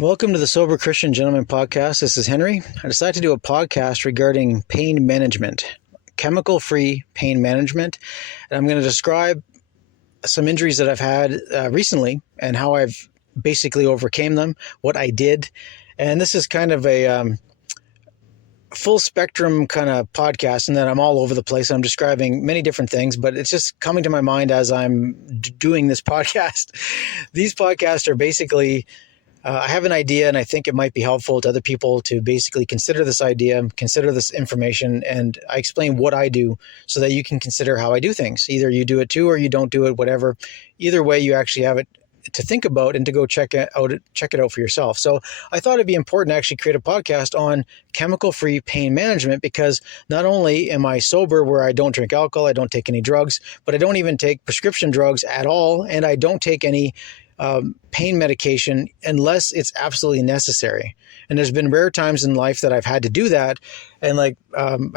Welcome to the Sober Christian Gentleman Podcast. This is Henry. I decided to do a podcast regarding pain management, chemical-free pain management. And I'm going to describe some injuries that I've had recently and how I've basically overcame them, what I did. And this is kind of a full spectrum kind of podcast, and that I'm all over the place. I'm describing many different things, but it's just coming to my mind as I'm doing this podcast. These podcasts are basically... I have an idea, and I think it might be helpful to other people to basically consider this idea, consider this information, and I explain what I do so that you can consider how I do things. Either you do it too, or you don't do it, whatever. Either way, you actually have it to think about and to go check it out for yourself. So I thought it'd be important to actually create a podcast on chemical-free pain management, because not only am I sober, where I don't drink alcohol, I don't take any drugs, but I don't even take prescription drugs at all, and I don't take any pain medication unless it's absolutely necessary. And there's been rare times in life that I've had to do that. And I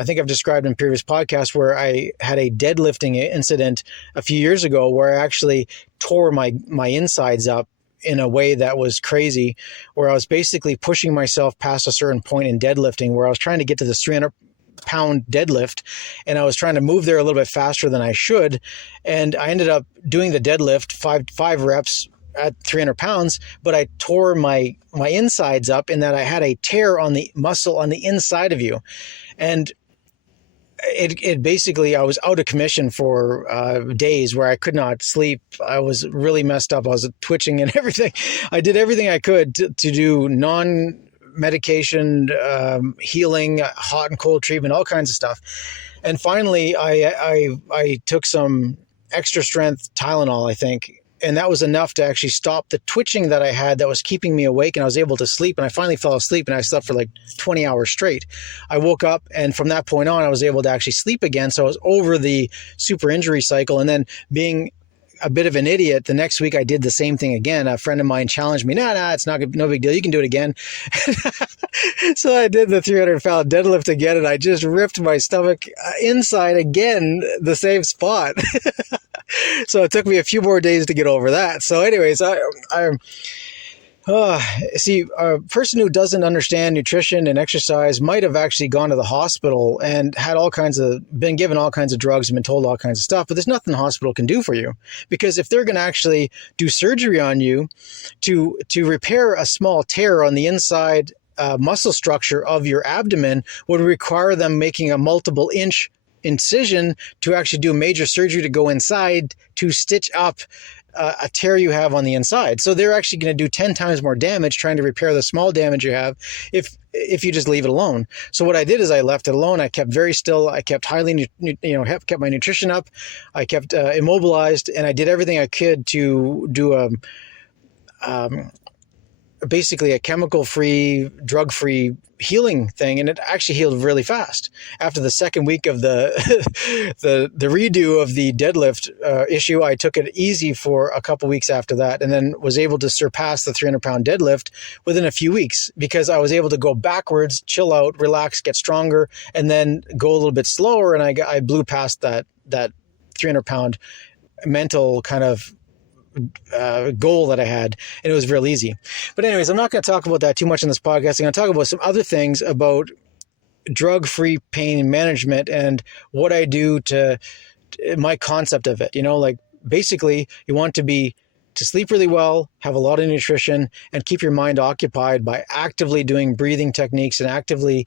think I've described in previous podcasts where I had a deadlifting incident a few years ago where I actually tore my insides up in a way that was crazy, where I was basically pushing myself past a certain point in deadlifting, where I was trying to get to this 300-pound deadlift, and I was trying to move there a little bit faster than I should. And I ended up doing the deadlift, five reps at 300 pounds, but I tore my insides up in that I had a tear on the muscle on the inside of you. And it basically, I was out of commission for days where I could not sleep. I was really messed up. I was twitching and everything. I did everything I could to do non-medication healing, hot and cold treatment, all kinds of stuff. And finally, I took some extra strength Tylenol, I think, and that was enough to actually stop the twitching that I had that was keeping me awake, and I was able to sleep. And I finally fell asleep, and I slept for like 20 hours straight. I woke up, and from that point on, I was able to actually sleep again. So I was over the super injury cycle. And then, being a bit of an idiot, the next week I did the same thing again. A friend of mine challenged me, nah, it's no big deal. You can do it again. So I did the 300-pound deadlift again, and I just ripped my stomach inside again, the same spot. So it took me a few more days to get over that. So anyways, see, a person who doesn't understand nutrition and exercise might have actually gone to the hospital and had been given all kinds of drugs and been told all kinds of stuff, but there's nothing the hospital can do for you. Because if they're going to actually do surgery on you to repair a small tear on the inside muscle structure of your abdomen, would require them making a multiple inch incision to actually do major surgery to go inside to stitch up a tear you have on the inside. So they're actually going to do 10 times more damage trying to repair the small damage you have if you just leave it alone. So what I did is I left it alone. I kept very still. I kept kept my nutrition up. I kept immobilized, and I did everything I could to do basically a chemical-free, drug-free healing thing, and it actually healed really fast. After the second week of the redo of the deadlift issue, I took it easy for a couple weeks after that, and then was able to surpass the 300-pound deadlift within a few weeks, because I was able to go backwards, chill out, relax, get stronger, and then go a little bit slower, and I blew past that 300-pound mental kind of goal that I had, and it was real easy. But anyways, I'm not going to talk about that too much in this podcast. I'm going to talk about some other things about drug-free pain management and what I do to my concept of it. Basically you want to be to sleep really well, have a lot of nutrition, and keep your mind occupied by actively doing breathing techniques and actively,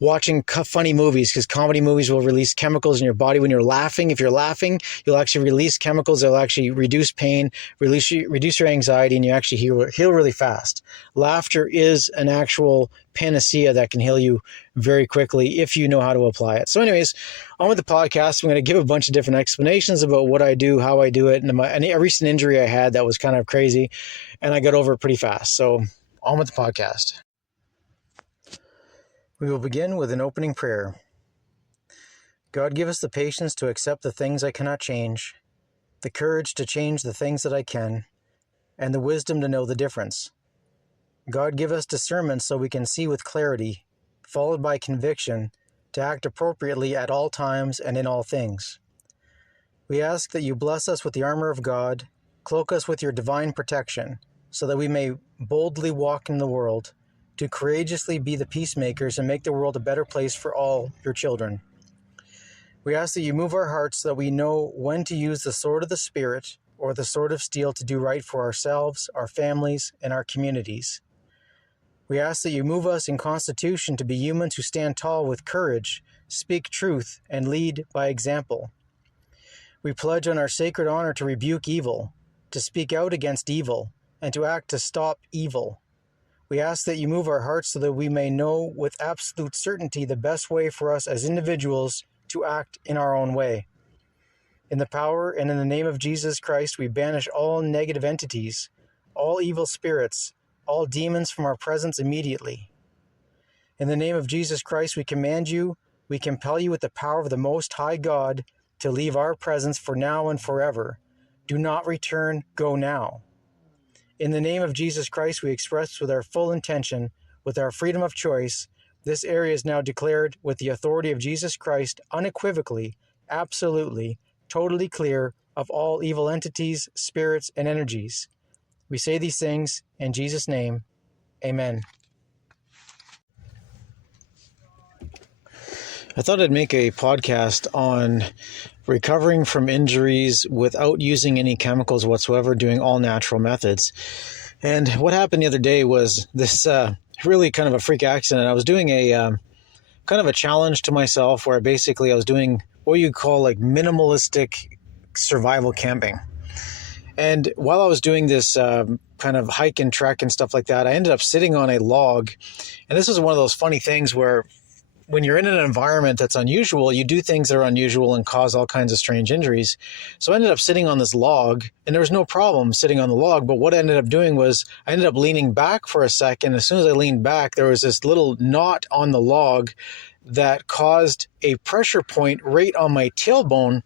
watching funny movies, because comedy movies will release chemicals in your body when you're laughing. If you're laughing, you'll actually release chemicals that will actually reduce pain, reduce your anxiety, and you actually heal really fast. Laughter is an actual panacea that can heal you very quickly if you know how to apply it. So anyways, on with the podcast. I'm going to give a bunch of different explanations about what I do, how I do it, and a recent injury I had that was kind of crazy, and I got over it pretty fast. So on with the podcast. We will begin with an opening prayer. God, give us the patience to accept the things I cannot change, the courage to change the things that I can, and the wisdom to know the difference. God, give us discernment so we can see with clarity, followed by conviction, to act appropriately at all times and in all things. We ask that you bless us with the armor of God, cloak us with your divine protection, so that we may boldly walk in the world, to courageously be the peacemakers and make the world a better place for all your children. We ask that you move our hearts so that we know when to use the sword of the Spirit or the sword of steel to do right for ourselves, our families, and our communities. We ask that you move us in constitution to be humans who stand tall with courage, speak truth, and lead by example. We pledge on our sacred honor to rebuke evil, to speak out against evil, and to act to stop evil. We ask that you move our hearts so that we may know with absolute certainty the best way for us as individuals to act in our own way. In the power and in the name of Jesus Christ, we banish all negative entities, all evil spirits, all demons from our presence immediately. In the name of Jesus Christ, we command you, we compel you with the power of the Most High God to leave our presence for now and forever. Do not return, go now. In the name of Jesus Christ, we express with our full intention, with our freedom of choice, this area is now declared with the authority of Jesus Christ unequivocally, absolutely, totally clear of all evil entities, spirits, and energies. We say these things in Jesus' name. Amen. I thought I'd make a podcast on recovering from injuries without using any chemicals whatsoever, doing all natural methods. And what happened the other day was this really kind of a freak accident. I was doing a kind of a challenge to myself where basically I was doing what you call like minimalistic survival camping. And while I was doing this kind of hike and trek and stuff like that, I ended up sitting on a log. And this was one of those funny things where when you're in an environment that's unusual, you do things that are unusual and cause all kinds of strange injuries. So I ended up sitting on this log, and there was no problem sitting on the log. But what I ended up doing was I ended up leaning back for a second. As soon as I leaned back, there was this little knot on the log that caused a pressure point right on my tailbone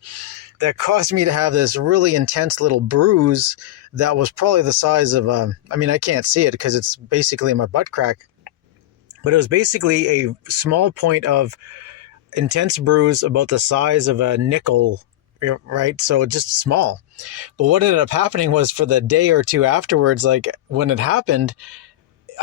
that caused me to have this really intense little bruise that was probably the size of I can't see it because it's basically my butt crack. But it was basically a small point of intense bruise about the size of a nickel, right? So just small. But what ended up happening was for the day or two afterwards, like when it happened,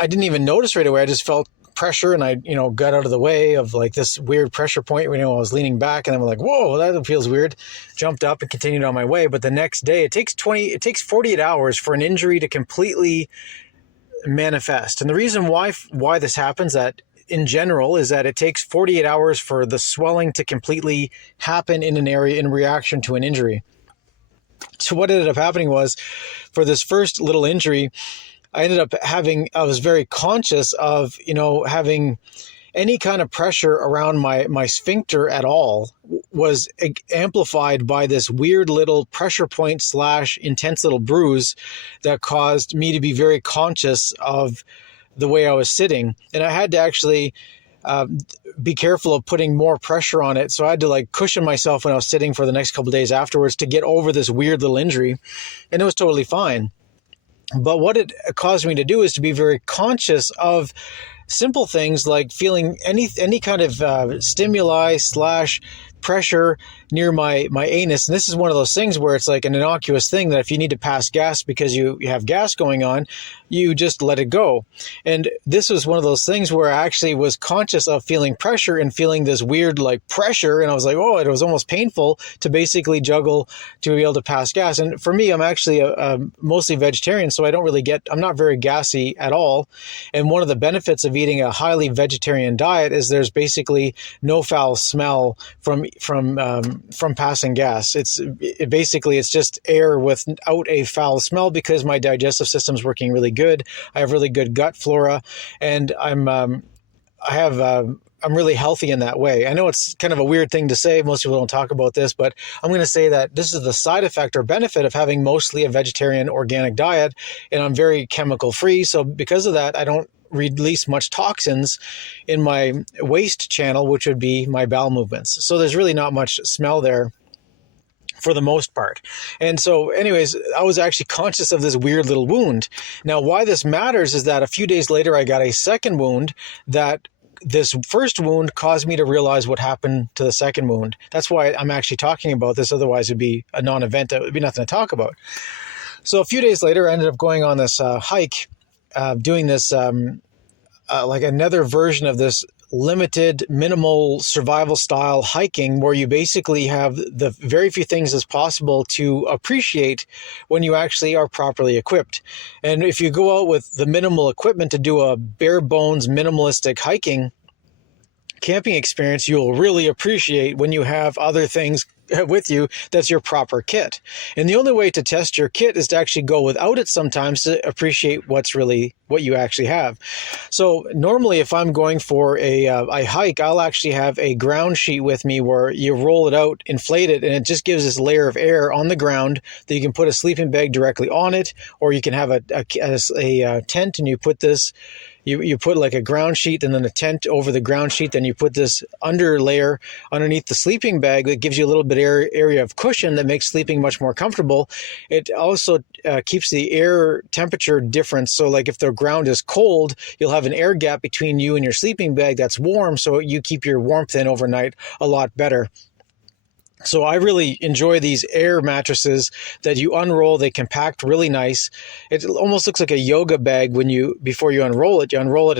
I didn't even notice right away. I just felt pressure and I, got out of the way of like this weird pressure point. I was leaning back and I'm like, whoa, that feels weird. Jumped up and continued on my way. But the next day, it takes 48 hours for an injury to completely manifest. And the reason why this happens in general is that it takes 48 hours for the swelling to completely happen in an area in reaction to an injury. So what ended up happening was for this first little injury, I was very conscious of, having any kind of pressure around my sphincter at all was amplified by this weird little pressure point / intense little bruise that caused me to be very conscious of the way I was sitting. And I had to actually be careful of putting more pressure on it. So I had to like cushion myself when I was sitting for the next couple of days afterwards to get over this weird little injury. And it was totally fine. But what it caused me to do is to be very conscious of simple things like feeling any kind of stimuli / pressure near my anus. And this is one of those things where it's like an innocuous thing that if you need to pass gas because you have gas going on, you just let it go. And this was one of those things where I actually was conscious of feeling pressure and feeling this weird like pressure. And I was like, oh, it was almost painful to basically juggle to be able to pass gas. And for me, I'm actually a mostly vegetarian, so I'm not very gassy at all. And one of the benefits of eating a highly vegetarian diet is there's basically no foul smell from passing gas. It's just air without a foul smell because my digestive system's working really good. I have really good gut flora, and I'm really healthy in that way. I know it's kind of a weird thing to say. Most people don't talk about this, but I'm going to say that this is the side effect or benefit of having mostly a vegetarian organic diet, and I'm very chemical free. So because of that, I don't release much toxins in my waste channel, which would be my bowel movements. So there's really not much smell there for the most part. And so anyways, I was actually conscious of this weird little wound. Now, why this matters is that a few days later, I got a second wound that this first wound caused me to realize what happened to the second wound. That's why I'm actually talking about this. Otherwise, it'd be a non-event. It would be nothing to talk about. So a few days later, I ended up going on this hike, doing this like another version of this limited, minimal survival style hiking where you basically have the very few things as possible to appreciate when you actually are properly equipped. And if you go out with the minimal equipment to do a bare bones minimalistic hiking camping experience, you'll really appreciate when you have other things with you that's your proper kit. And the only way to test your kit is to actually go without it sometimes to appreciate what you actually have. So normally if I'm going for a hike, I'll actually have a ground sheet with me where you roll it out, inflate it, and it just gives this layer of air on the ground that you can put a sleeping bag directly on it, or you can have a tent and you put this. You put like a ground sheet and then a tent over the ground sheet. Then you put this under layer underneath the sleeping bag that gives you a little bit area of cushion that makes sleeping much more comfortable. It also keeps the air temperature difference. So like if the ground is cold, you'll have an air gap between you and your sleeping bag that's warm. So you keep your warmth in overnight a lot better. So I really enjoy these air mattresses that you unroll. They compact really nice. It almost looks like a yoga bag before you unroll it. You unroll it,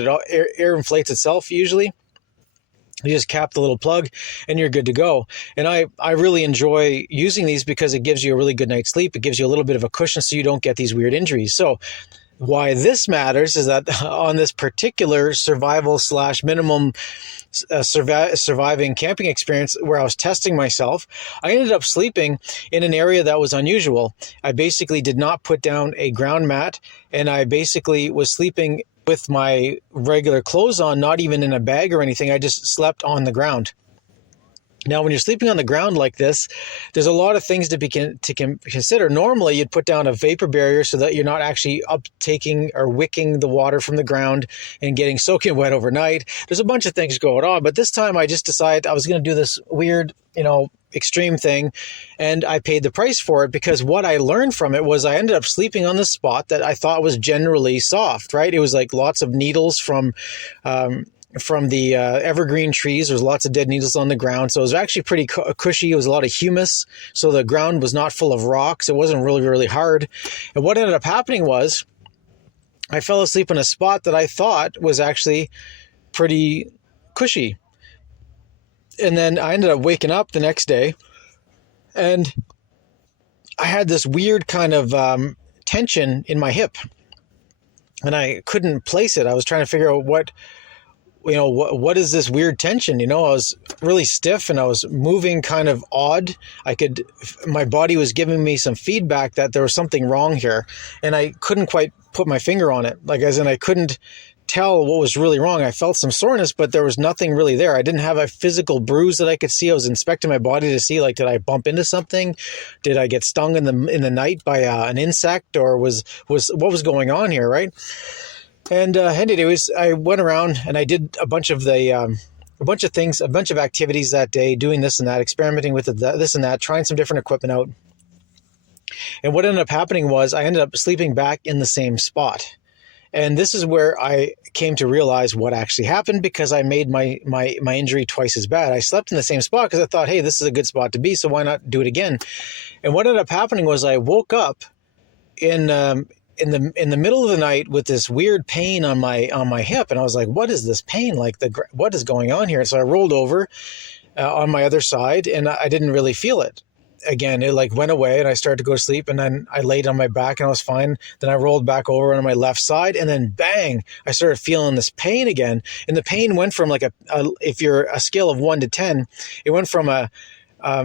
air inflates itself usually. You just cap the little plug and you're good to go. And I really enjoy using these because it gives you a really good night's sleep. It gives you a little bit of a cushion so you don't get these weird injuries. So why this matters is that on this particular survival/minimum surviving camping experience where I was testing myself, I ended up sleeping in an area that was unusual. I basically did not put down a ground mat, and I basically was sleeping with my regular clothes on, not even in a bag or anything. I just slept on the ground. Now, when you're sleeping on the ground like this, there's a lot of things to consider. Normally, you'd put down a vapor barrier so that you're not actually uptaking or wicking the water from the ground and getting soaking wet overnight. There's a bunch of things going on, but this time I just decided I was going to do this weird, extreme thing, and I paid the price for it because what I learned from it was I ended up sleeping on the spot that I thought was generally soft, right? It was like lots of needles from the evergreen trees. There was lots of dead needles on the ground. So it was actually pretty cushy. It was a lot of humus. So the ground was not full of rocks. It wasn't really, really hard. And what ended up happening was I fell asleep in a spot that I thought was actually pretty cushy. And then I ended up waking up the next day and I had this weird kind of tension in my hip and I couldn't place it. I was trying to figure out what is this weird tension? I was really stiff and I was moving kind of odd. My body was giving me some feedback that there was something wrong here and I couldn't quite put my finger on it. Like as in I couldn't tell what was really wrong. I felt some soreness, but there was nothing really there. I didn't have a physical bruise that I could see. I was inspecting my body to see, like, did I bump into something? Did I get stung in the night by an insect, or what was going on here, right? And anyways, I went around and I did a bunch of things, a bunch of activities that day, doing this and that, experimenting with this and that, trying some different equipment out. And what ended up happening was I ended up sleeping back in the same spot. And this is where I came to realize what actually happened, because I made my injury twice as bad. I slept in the same spot because I thought, hey, this is a good spot to be, so why not do it again? And what ended up happening was I woke up in the middle of the night with this weird pain on my hip, and I was like, what is this pain? Like, what is going on here? So I rolled over on my other side, and I didn't really feel it. Again, it like went away, and I started to go to sleep, and then I laid on my back and I was fine. Then I rolled back over on my left side, and then bang, I started feeling this pain again. And the pain went from like if you're a scale of 1 to 10, it went from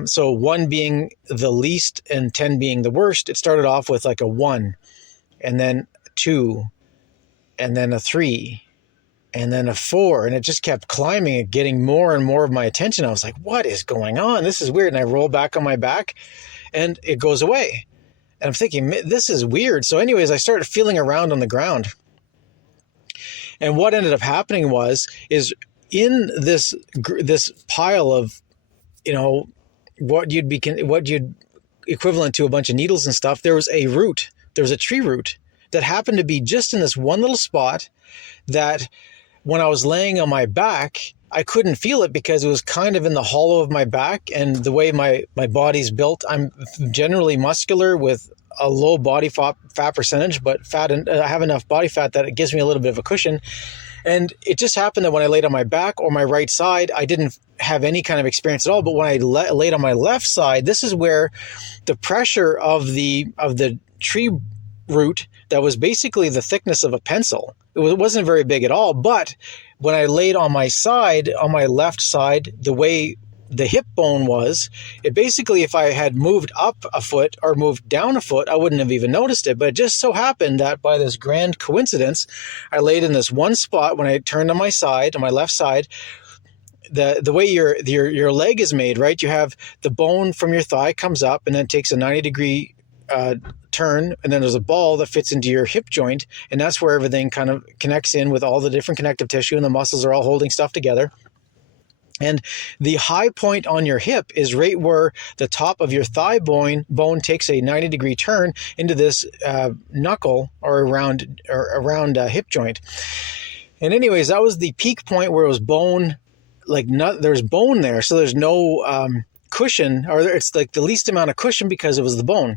so 1 being the least and 10 being the worst. It started off with like a 1, and then 2, and then a 3, and then a 4, and it just kept climbing and getting more and more of my attention. I was like, what is going on? This is weird. And I roll back on my back and it goes away. And I'm thinking, this is weird. So anyways, I started feeling around on the ground. And what ended up happening is in this pile of, what you'd equivalent to a bunch of needles and stuff, there was a root. There was a tree root that happened to be just in this one little spot that, when I was laying on my back, I couldn't feel it because it was kind of in the hollow of my back, and the way my body's built, I'm generally muscular with a low body fat percentage, but I have enough body fat that it gives me a little bit of a cushion. And it just happened that when I laid on my back or my right side, I didn't have any kind of experience at all. But when I laid on my left side, this is where the pressure of the tree root, that was basically the thickness of a pencil. It wasn't very big at all, but when I laid on my side, on my left side, the way the hip bone was, it basically, if I had moved up a foot or moved down a foot, I wouldn't have even noticed it. But it just so happened that by this grand coincidence, I laid in this one spot. When I turned on my side, on my left side, the way your leg is made, right? You have the bone from your thigh comes up and then takes a 90-degree turn, and then there's a ball that fits into your hip joint, and that's where everything kind of connects in with all the different connective tissue, and the muscles are all holding stuff together. And the high point on your hip is right where the top of your thigh bone takes a 90-degree turn into this knuckle or around hip joint. And anyways, that was the peak point where it was bone, there's bone there, so there's no cushion, or it's like the least amount of cushion because it was the bone.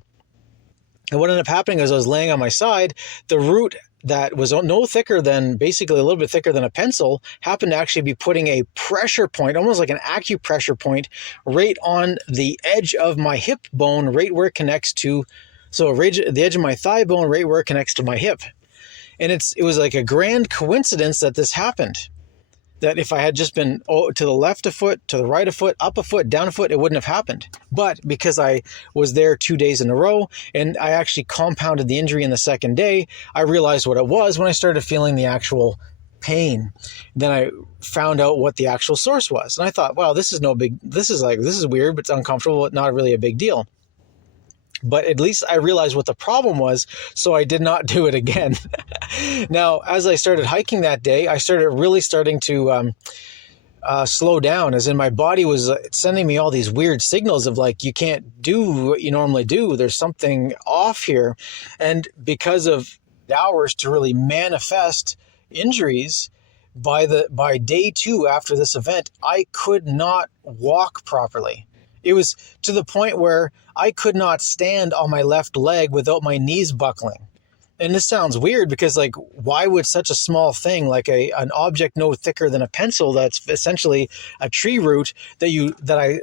And what ended up happening is I was laying on my side, the root that was no thicker than, basically a little bit thicker than a pencil, happened to actually be putting a pressure point, almost like an acupressure point, right on the edge of my hip bone, right where it connects to, the edge of my thigh bone, right where it connects to my hip. And it was like a grand coincidence that this happened. That if I had just been to the left a foot, to the right a foot, up a foot, down a foot, it wouldn't have happened. But because I was there 2 days in a row and I actually compounded the injury in the second day, I realized what it was when I started feeling the actual pain. Then I found out what the actual source was. And I thought, wow, this is weird, but it's uncomfortable, but not really a big deal. But at least I realized what the problem was, so I did not do it again. Now, as I started hiking that day, I started to slow down, as in my body was sending me all these weird signals of like, you can't do what you normally do. There's something off here. And because of hours to really manifest injuries, by day 2 after this event, I could not walk properly. It was to the point where I could not stand on my left leg without my knees buckling. And this sounds weird because, like, why would such a small thing, like an object no thicker than a pencil, that's essentially a tree root, why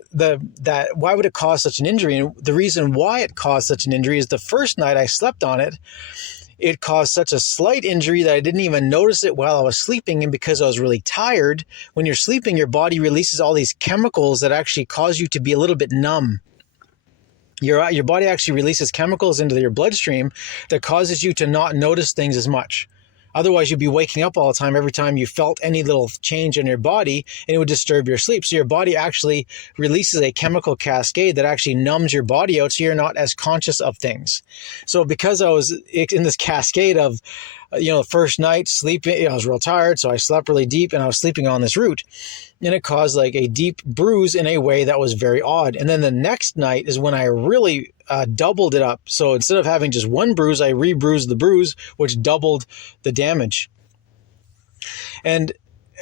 would it cause such an injury? And the reason why it caused such an injury is the first night I slept on it, it caused such a slight injury that I didn't even notice it while I was sleeping. And because I was really tired, when you're sleeping, your body releases all these chemicals that actually cause you to be a little bit numb. Your body actually releases chemicals into your bloodstream that causes you to not notice things as much. Otherwise, you'd be waking up all the time every time you felt any little change in your body, and it would disturb your sleep. So your body actually releases a chemical cascade that actually numbs your body out, so you're not as conscious of things. So because I was in this cascade of, the first night sleeping, I was real tired, so I slept really deep, and I was sleeping on this route. And it caused like a deep bruise in a way that was very odd. And then the next night is when I really doubled it up. So instead of having just one bruise, I rebruised the bruise, which doubled the damage. And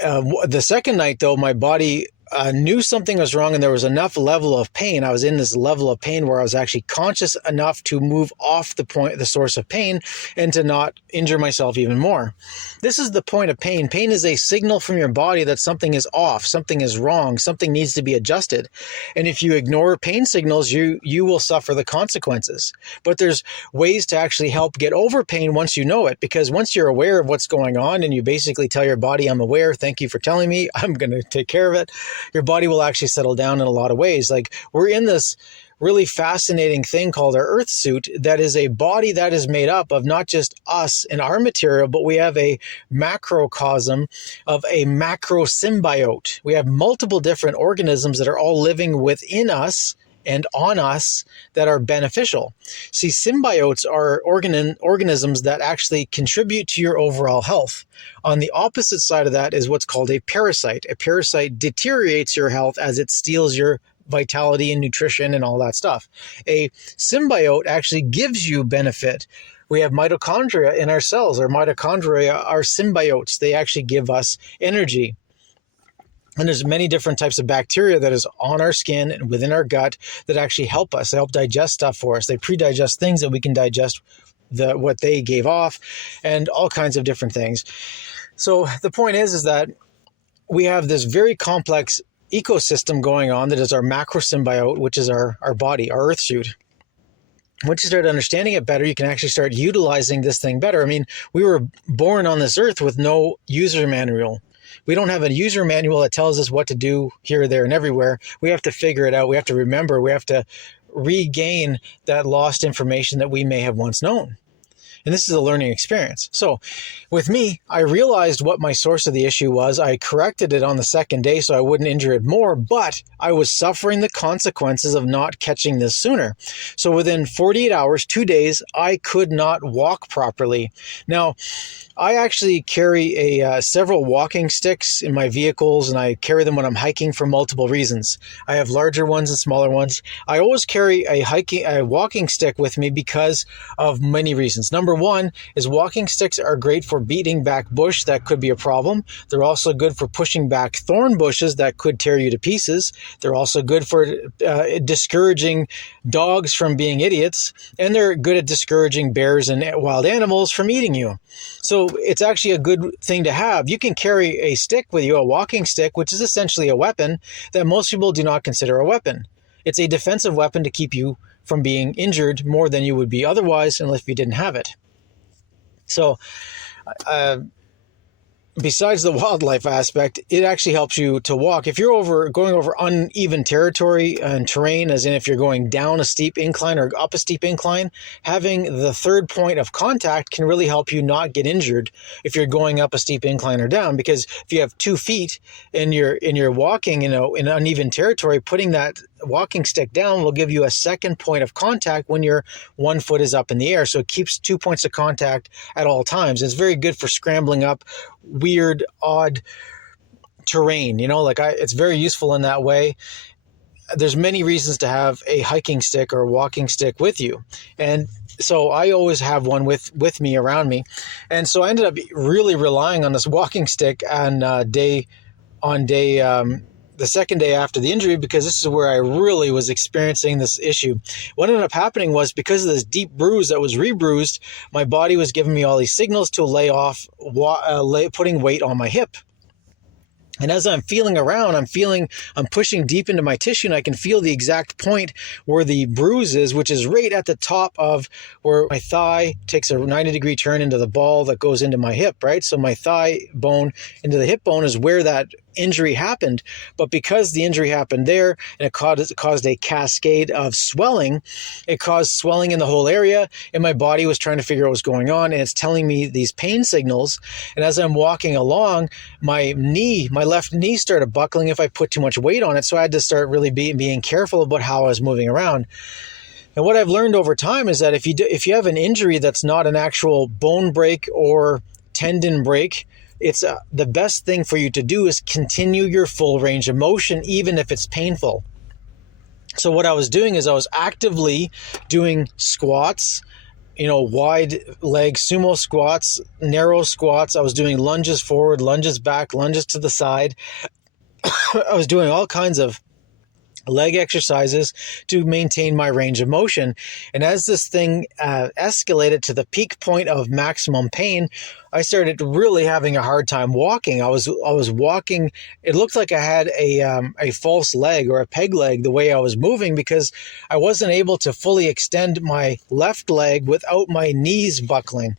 the second night, though, my body knew something was wrong, and there was enough level of pain. I was in this level of pain where I was actually conscious enough to move off the source of pain, and to not injure myself even more. This is the point of pain. Pain is a signal from your body that something is off, something is wrong, something needs to be adjusted. And if you ignore pain signals, you will suffer the consequences. But there's ways to actually help get over pain once you know it, because once you're aware of what's going on and you basically tell your body, I'm aware, thank you for telling me, I'm going to take care of it, your body will actually settle down in a lot of ways. Like, we're in this really fascinating thing called our earth suit that is a body that is made up of not just us and our material, but we have a macrocosm of a macro symbiote. We have multiple different organisms that are all living within us and on us that are beneficial. See, symbiotes are organisms that actually contribute to your overall health. On the opposite side of that is what's called a parasite. A parasite deteriorates your health as it steals your vitality and nutrition and all that stuff. A symbiote actually gives you benefit. We have mitochondria in our cells. Our mitochondria are symbiotes. They actually give us energy. And there's many different types of bacteria that is on our skin and within our gut that actually help us. They help digest stuff for us. They pre-digest things that we can digest what they gave off, and all kinds of different things. So the point is that we have this very complex ecosystem going on that is our macro symbiote, which is our body, our earth suit. Once you start understanding it better, you can actually start utilizing this thing better. I mean, we were born on this earth with no user manual. We don't have a user manual that tells us what to do here, there, and everywhere. We have to figure it out. We have to remember. We have to regain that lost information that we may have once known. And this is a learning experience. So with me, I realized what my source of the issue was. I corrected it on the second day so I wouldn't injure it more, but I was suffering the consequences of not catching this sooner. So within 48 hours, 2 days, I could not walk properly. Now, I actually carry several walking sticks in my vehicles, and I carry them when I'm hiking for multiple reasons. I have larger ones and smaller ones. I always carry a walking stick with me because of many reasons. Number one is walking sticks are great for beating back bush that could be a problem. They're also good for pushing back thorn bushes that could tear you to pieces. They're also good for discouraging dogs from being idiots, and they're good at discouraging bears and wild animals from eating you. So it's actually a good thing to have. You can carry a stick with you, a walking stick, which is essentially a weapon that most people do not consider a weapon. It's a defensive weapon to keep you from being injured more than you would be otherwise unless you didn't have it. So besides the wildlife aspect, it actually helps you to walk. If you're going over uneven territory and terrain, as in if you're going down a steep incline or up a steep incline, having the third point of contact can really help you not get injured if you're going up a steep incline or down. Because if you have 2 feet and you're walking, in uneven territory, putting that walking stick down will give you a second point of contact when your 1 foot is up in the air. So it keeps 2 points of contact at all times. It's very good for scrambling up weird, odd terrain. It's very useful in that way. There's many reasons to have a hiking stick or a walking stick with you. And so I always have one with me, around me. And so I ended up really relying on this walking stick the second day after the injury, because this is where I really was experiencing this issue. What ended up happening was, because of this deep bruise that was rebruised, my body was giving me all these signals to lay off putting weight on my hip. And as I'm feeling around, I'm pushing deep into my tissue, and I can feel the exact point where the bruise is, which is right at the top of where my thigh takes a 90-degree turn into the ball that goes into my hip, right? So my thigh bone into the hip bone is where that injury happened. But because the injury happened there and it caused a cascade of swelling, it caused swelling in the whole area, and my body was trying to figure out what was going on, and it's telling me these pain signals. And as I'm walking along, my left knee started buckling if I put too much weight on it. So I had to start really being careful about how I was moving around. And what I've learned over time is that if you have an injury that's not an actual bone break or tendon break, it's the best thing for you to do is continue your full range of motion, even if it's painful. So what I was doing is I was actively doing squats, wide leg sumo squats, narrow squats. I was doing lunges forward, lunges back, lunges to the side. I was doing all kinds of leg exercises to maintain my range of motion. And as this thing escalated to the peak point of maximum pain, I started really having a hard time walking. I was walking. It looked like I had a false leg or a peg leg the way I was moving, because I wasn't able to fully extend my left leg without my knees buckling.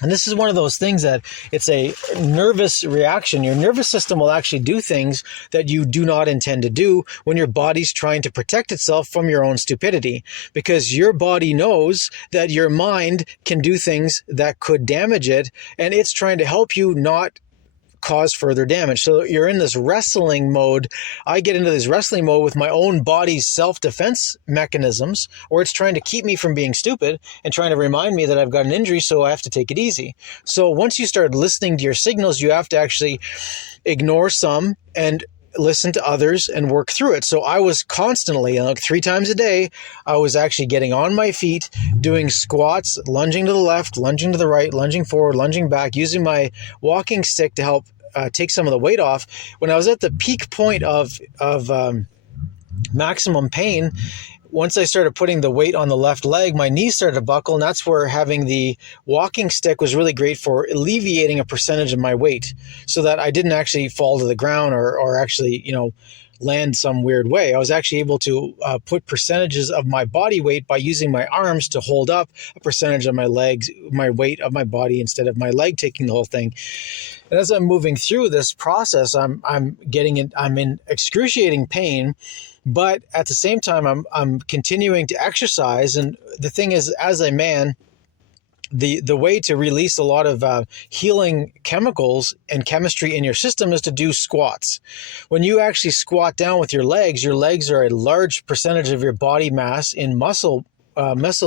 And this is one of those things that it's a nervous reaction. Your nervous system will actually do things that you do not intend to do when your body's trying to protect itself from your own stupidity, because your body knows that your mind can do things that could damage it, and it's trying to help you not cause further damage. So you're in this wrestling mode. I get into this wrestling mode with my own body's self-defense mechanisms, where it's trying to keep me from being stupid and trying to remind me that I've got an injury, so I have to take it easy. So once you start listening to your signals, you have to actually ignore some and listen to others and work through it. So I was constantly, 3 times a day, I was actually getting on my feet, doing squats, lunging to the left, lunging to the right, lunging forward, lunging back, using my walking stick to help take some of the weight off. When I was at the peak point of maximum pain, once I started putting the weight on the left leg, my knees started to buckle, and that's where having the walking stick was really great for alleviating a percentage of my weight, so that I didn't actually fall to the ground or actually, land some weird way. I was actually able to put percentages of my body weight by using my arms to hold up a percentage of my legs, my weight of my body, instead of my leg taking the whole thing. And as I'm moving through this process, I'm in excruciating pain, but at the same time, I'm continuing to exercise. And the thing is, as a man, the way to release a lot of healing chemicals and chemistry in your system is to do squats. When you actually squat down with your legs are a large percentage of your body mass in muscle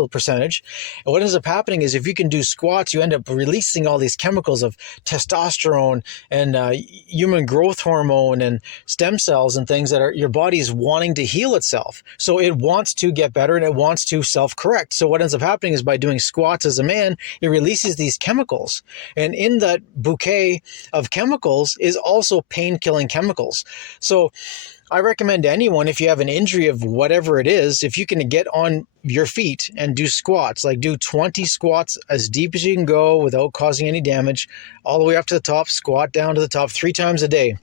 percentage. And what ends up happening is, if you can do squats, you end up releasing all these chemicals of testosterone and human growth hormone and stem cells and things that are your body's wanting to heal itself. So it wants to get better and it wants to self-correct. So what ends up happening is, by doing squats as a man, it releases these chemicals. And in that bouquet of chemicals is also pain-killing chemicals. So I recommend to anyone, if you have an injury of whatever it is, if you can get on your feet and do squats, like do 20 squats as deep as you can go without causing any damage, all the way up to the top, squat down to the top 3 times a day,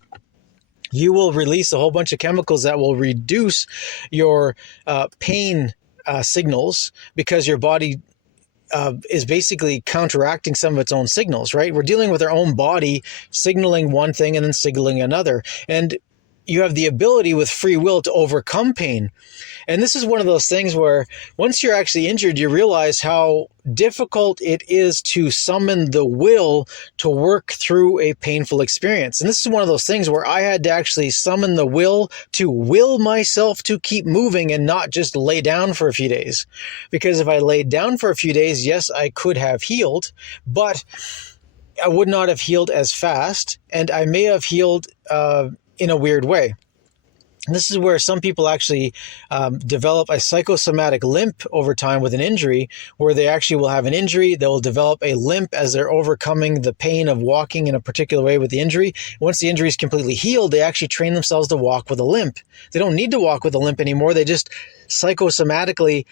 you will release a whole bunch of chemicals that will reduce your pain signals, because your body is basically counteracting some of its own signals, right? We're dealing with our own body signaling one thing and then signaling another. And you have the ability with free will to overcome pain. And this is one of those things where once you're actually injured, you realize how difficult it is to summon the will to work through a painful experience. And this is one of those things where I had to actually summon the will to will myself to keep moving and not just lay down for a few days. Because if I laid down for a few days, yes, I could have healed, but I would not have healed as fast, and I may have healed in a weird way. And this is where some people actually develop a psychosomatic limp over time with an injury, where they actually will have an injury, they will develop a limp as they're overcoming the pain of walking in a particular way with the injury. Once the injury is completely healed, they actually train themselves to walk with a limp. They don't need to walk with a limp anymore. They just psychosomatically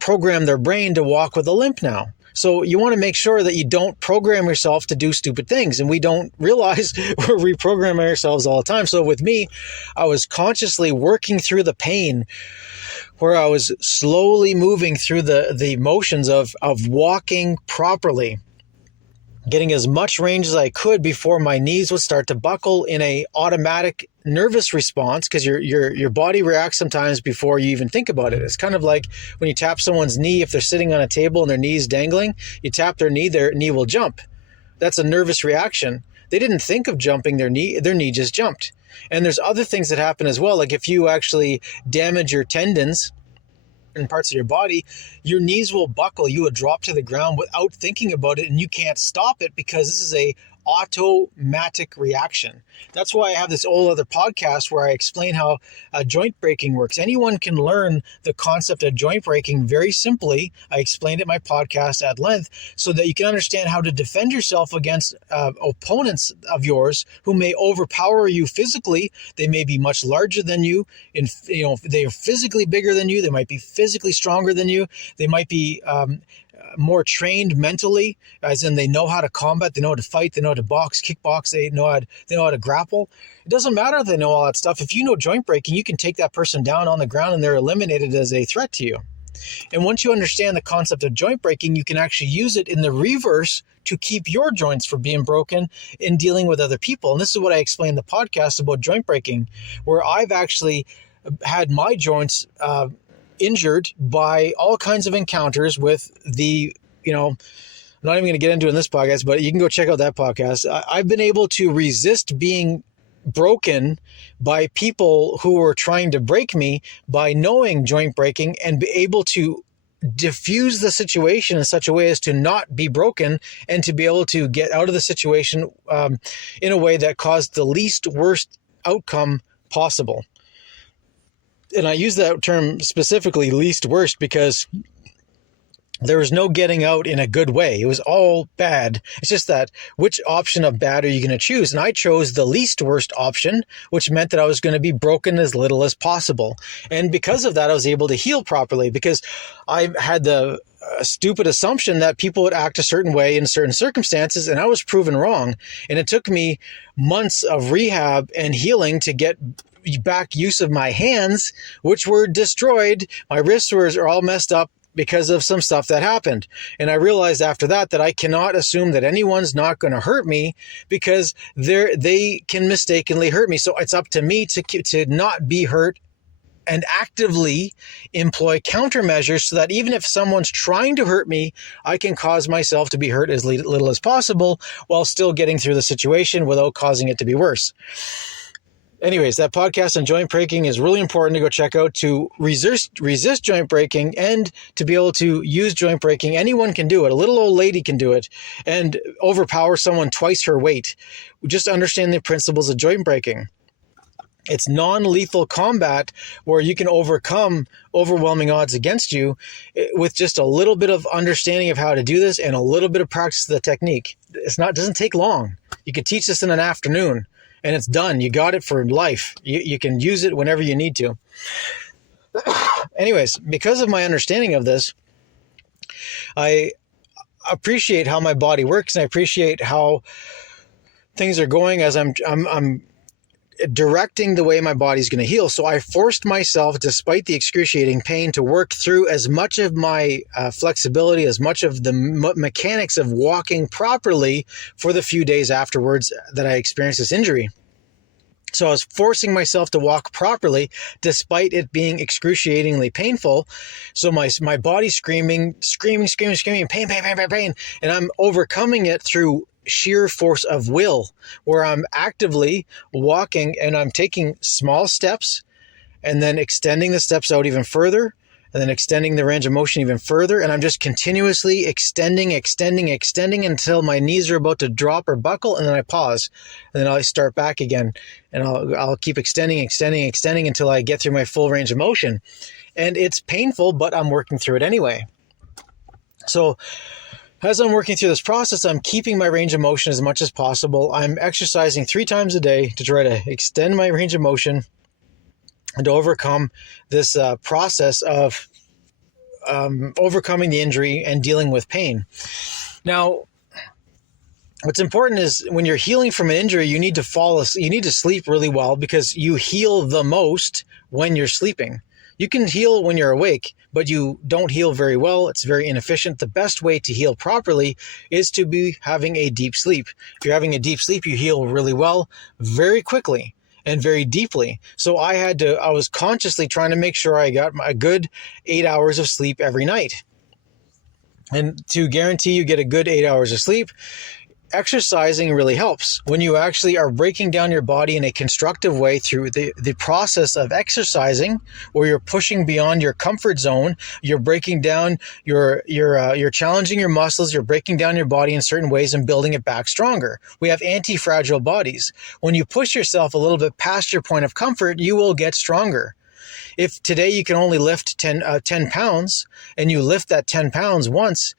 program their brain to walk with a limp now. So you want to make sure that you don't program yourself to do stupid things. And we don't realize we're reprogramming ourselves all the time. So with me, I was consciously working through the pain, where I was slowly moving through the motions of walking properly, getting as much range as I could before my knees would start to buckle in a automatic nervous response, because your body reacts sometimes before you even think about it. It's kind of like when you tap someone's knee. If they're sitting on a table and their knee's dangling, you tap their knee will jump. That's a nervous reaction. They didn't think of jumping their knee just jumped. And there's other things that happen as well. Like if you actually damage your tendons in parts of your body, your knees will buckle. You will drop to the ground without thinking about it, and you can't stop it, because this is a automatic reaction. That's why I have this whole other podcast where I explain how joint breaking works. Anyone can learn the concept of joint breaking very simply. I explained it in my podcast at length so that you can understand how to defend yourself against opponents of yours who may overpower you physically. They may be much larger than you, and they are physically bigger than you. They might be physically stronger than you. They might be more trained mentally, as in they know how to combat, they know how to fight, they know how to box, kickbox, they know how to grapple. It doesn't matter if they know all that stuff. If you know joint breaking, you can take that person down on the ground and they're eliminated as a threat to you. And once you understand the concept of joint breaking, you can actually use it in the reverse to keep your joints from being broken in dealing with other people. And this is what I explained in the podcast about joint breaking, where I've actually had my joints injured by all kinds of encounters with I'm not even going to get into it in this podcast, but you can go check out that podcast. I've been able to resist being broken by people who were trying to break me by knowing joint breaking and be able to diffuse the situation in such a way as to not be broken and to be able to get out of the situation in a way that caused the least worst outcome possible. And I use that term specifically, least worst, because there was no getting out in a good way. It was all bad. It's just that which option of bad are you going to choose? And I chose the least worst option, which meant that I was going to be broken as little as possible. And because of that, I was able to heal properly, because I had the stupid assumption that people would act a certain way in certain circumstances, and I was proven wrong. And it took me months of rehab and healing to get back use of my hands, which were destroyed. My wrists are all messed up because of some stuff that happened. And I realized after that I cannot assume that anyone's not going to hurt me, because they can mistakenly hurt me. So it's up to me to not be hurt and actively employ countermeasures so that even if someone's trying to hurt me, I can cause myself to be hurt as little as possible while still getting through the situation without causing it to be worse. Anyways, that podcast on joint breaking is really important to go check out to resist joint breaking and to be able to use joint breaking. Anyone can do it. A little old lady can do it and overpower someone twice her weight. Just understand the principles of joint breaking. It's non-lethal combat where you can overcome overwhelming odds against you with just a little bit of understanding of how to do this and a little bit of practice of the technique. It doesn't take long. You could teach this in an afternoon. And it's done. You got it for life. You can use it whenever you need to. Anyways, because of my understanding of this, I appreciate how my body works, and I appreciate how things are going as I'm directing the way my body's going to heal. So I forced myself, despite the excruciating pain, to work through as much of my flexibility, as much of the mechanics of walking properly for the few days afterwards that I experienced this injury. So I was forcing myself to walk properly despite it being excruciatingly painful. So my body's screaming, pain. And I'm overcoming it through sheer force of will, where I'm actively walking and I'm taking small steps and then extending the steps out even further, and then extending the range of motion even further. And I'm just continuously extending until my knees are about to drop or buckle. And then I pause, and then I start back again. And I'll keep extending until I get through my full range of motion. And it's painful, but I'm working through it anyway. So as I'm working through this process, I'm keeping my range of motion as much as possible. I'm exercising 3 times a day to try to extend my range of motion and to overcome this process of overcoming the injury and dealing with pain. Now, what's important is when you're healing from an injury, you need to sleep really well, because you heal the most when you're sleeping. You can heal when you're awake, but you don't heal very well. It's very inefficient. The best way to heal properly is to be having a deep sleep. If you're having a deep sleep, you heal really well, very quickly and very deeply. So I was consciously trying to make sure I got a good 8 hours of sleep every night. And to guarantee you get a good 8 hours of sleep, exercising really helps when you actually are breaking down your body in a constructive way through the process of exercising, where you're pushing beyond your comfort zone. You're breaking down you're challenging your muscles, you're breaking down your body in certain ways and building it back stronger. We have anti-fragile bodies. When you push yourself a little bit past your point of comfort, you will get stronger. If today you can only lift 10 pounds and you lift that 10 pounds once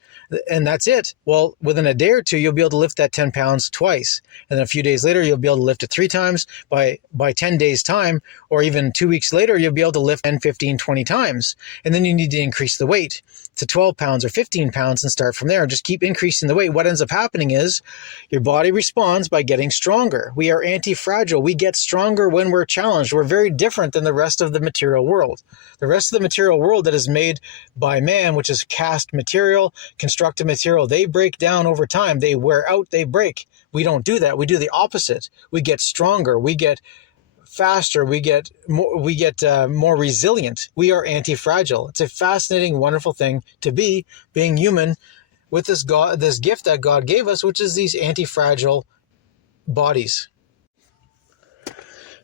and that's it, well, within a day or two, you'll be able to lift that 10 pounds twice. And then a few days later, you'll be able to lift it 3 times. By 10 days time, or even 2 weeks later, you'll be able to lift 10, 15, 20 times. And then you need to increase the weight to 12 pounds or 15 pounds and start from there. Just keep increasing the weight. What ends up happening is your body responds by getting stronger. We are anti-fragile. We get stronger when we're challenged. We're very different than the rest of the material world. The rest of the material world that is made by man, which is cast material, constructed material, they break down over time. They wear out, they break. We don't do that. We do the opposite. We get stronger. We get faster. We get more resilient. We are anti-fragile. It's a fascinating, wonderful thing to be, being human, with this gift that God gave us, which is these anti-fragile bodies.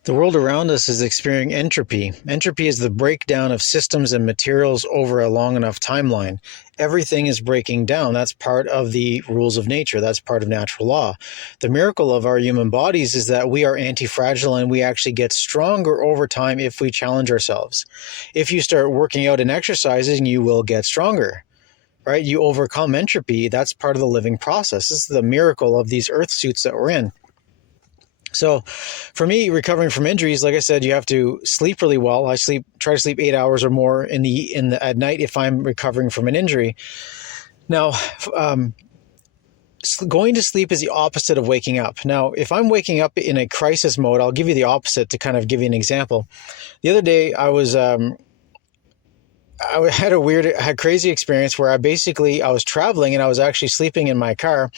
The world around us is experiencing entropy. Entropy is the breakdown of systems and materials over a long enough timeline. Everything is breaking down. That's part of the rules of nature. That's part of natural law. The miracle of our human bodies is that we are anti-fragile and we actually get stronger over time if we challenge ourselves. If you start working out and exercising, you will get stronger. Right? You overcome entropy. That's part of the living process. This is the miracle of these earth suits that we're in. So for me, recovering from injuries, like I said, you have to sleep really well. I try to sleep 8 hours or more at night if I'm recovering from an injury. Now, going to sleep is the opposite of waking up. Now, if I'm waking up in a crisis mode, I'll give you the opposite to kind of give you an example. The other day, I had a crazy experience where I was traveling and I was actually sleeping in my car,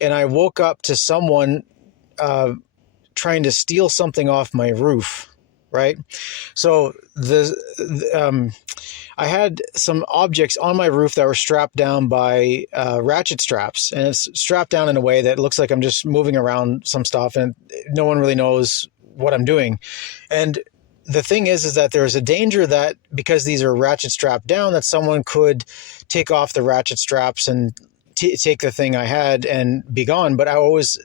and I woke up to someone trying to steal something off my roof, right? So I had some objects on my roof that were strapped down by ratchet straps, and it's strapped down in a way that looks like I'm just moving around some stuff and no one really knows what I'm doing. And the thing is that there's a danger that because these are ratchet strapped down, that someone could take off the ratchet straps and take the thing I had and be gone. But I always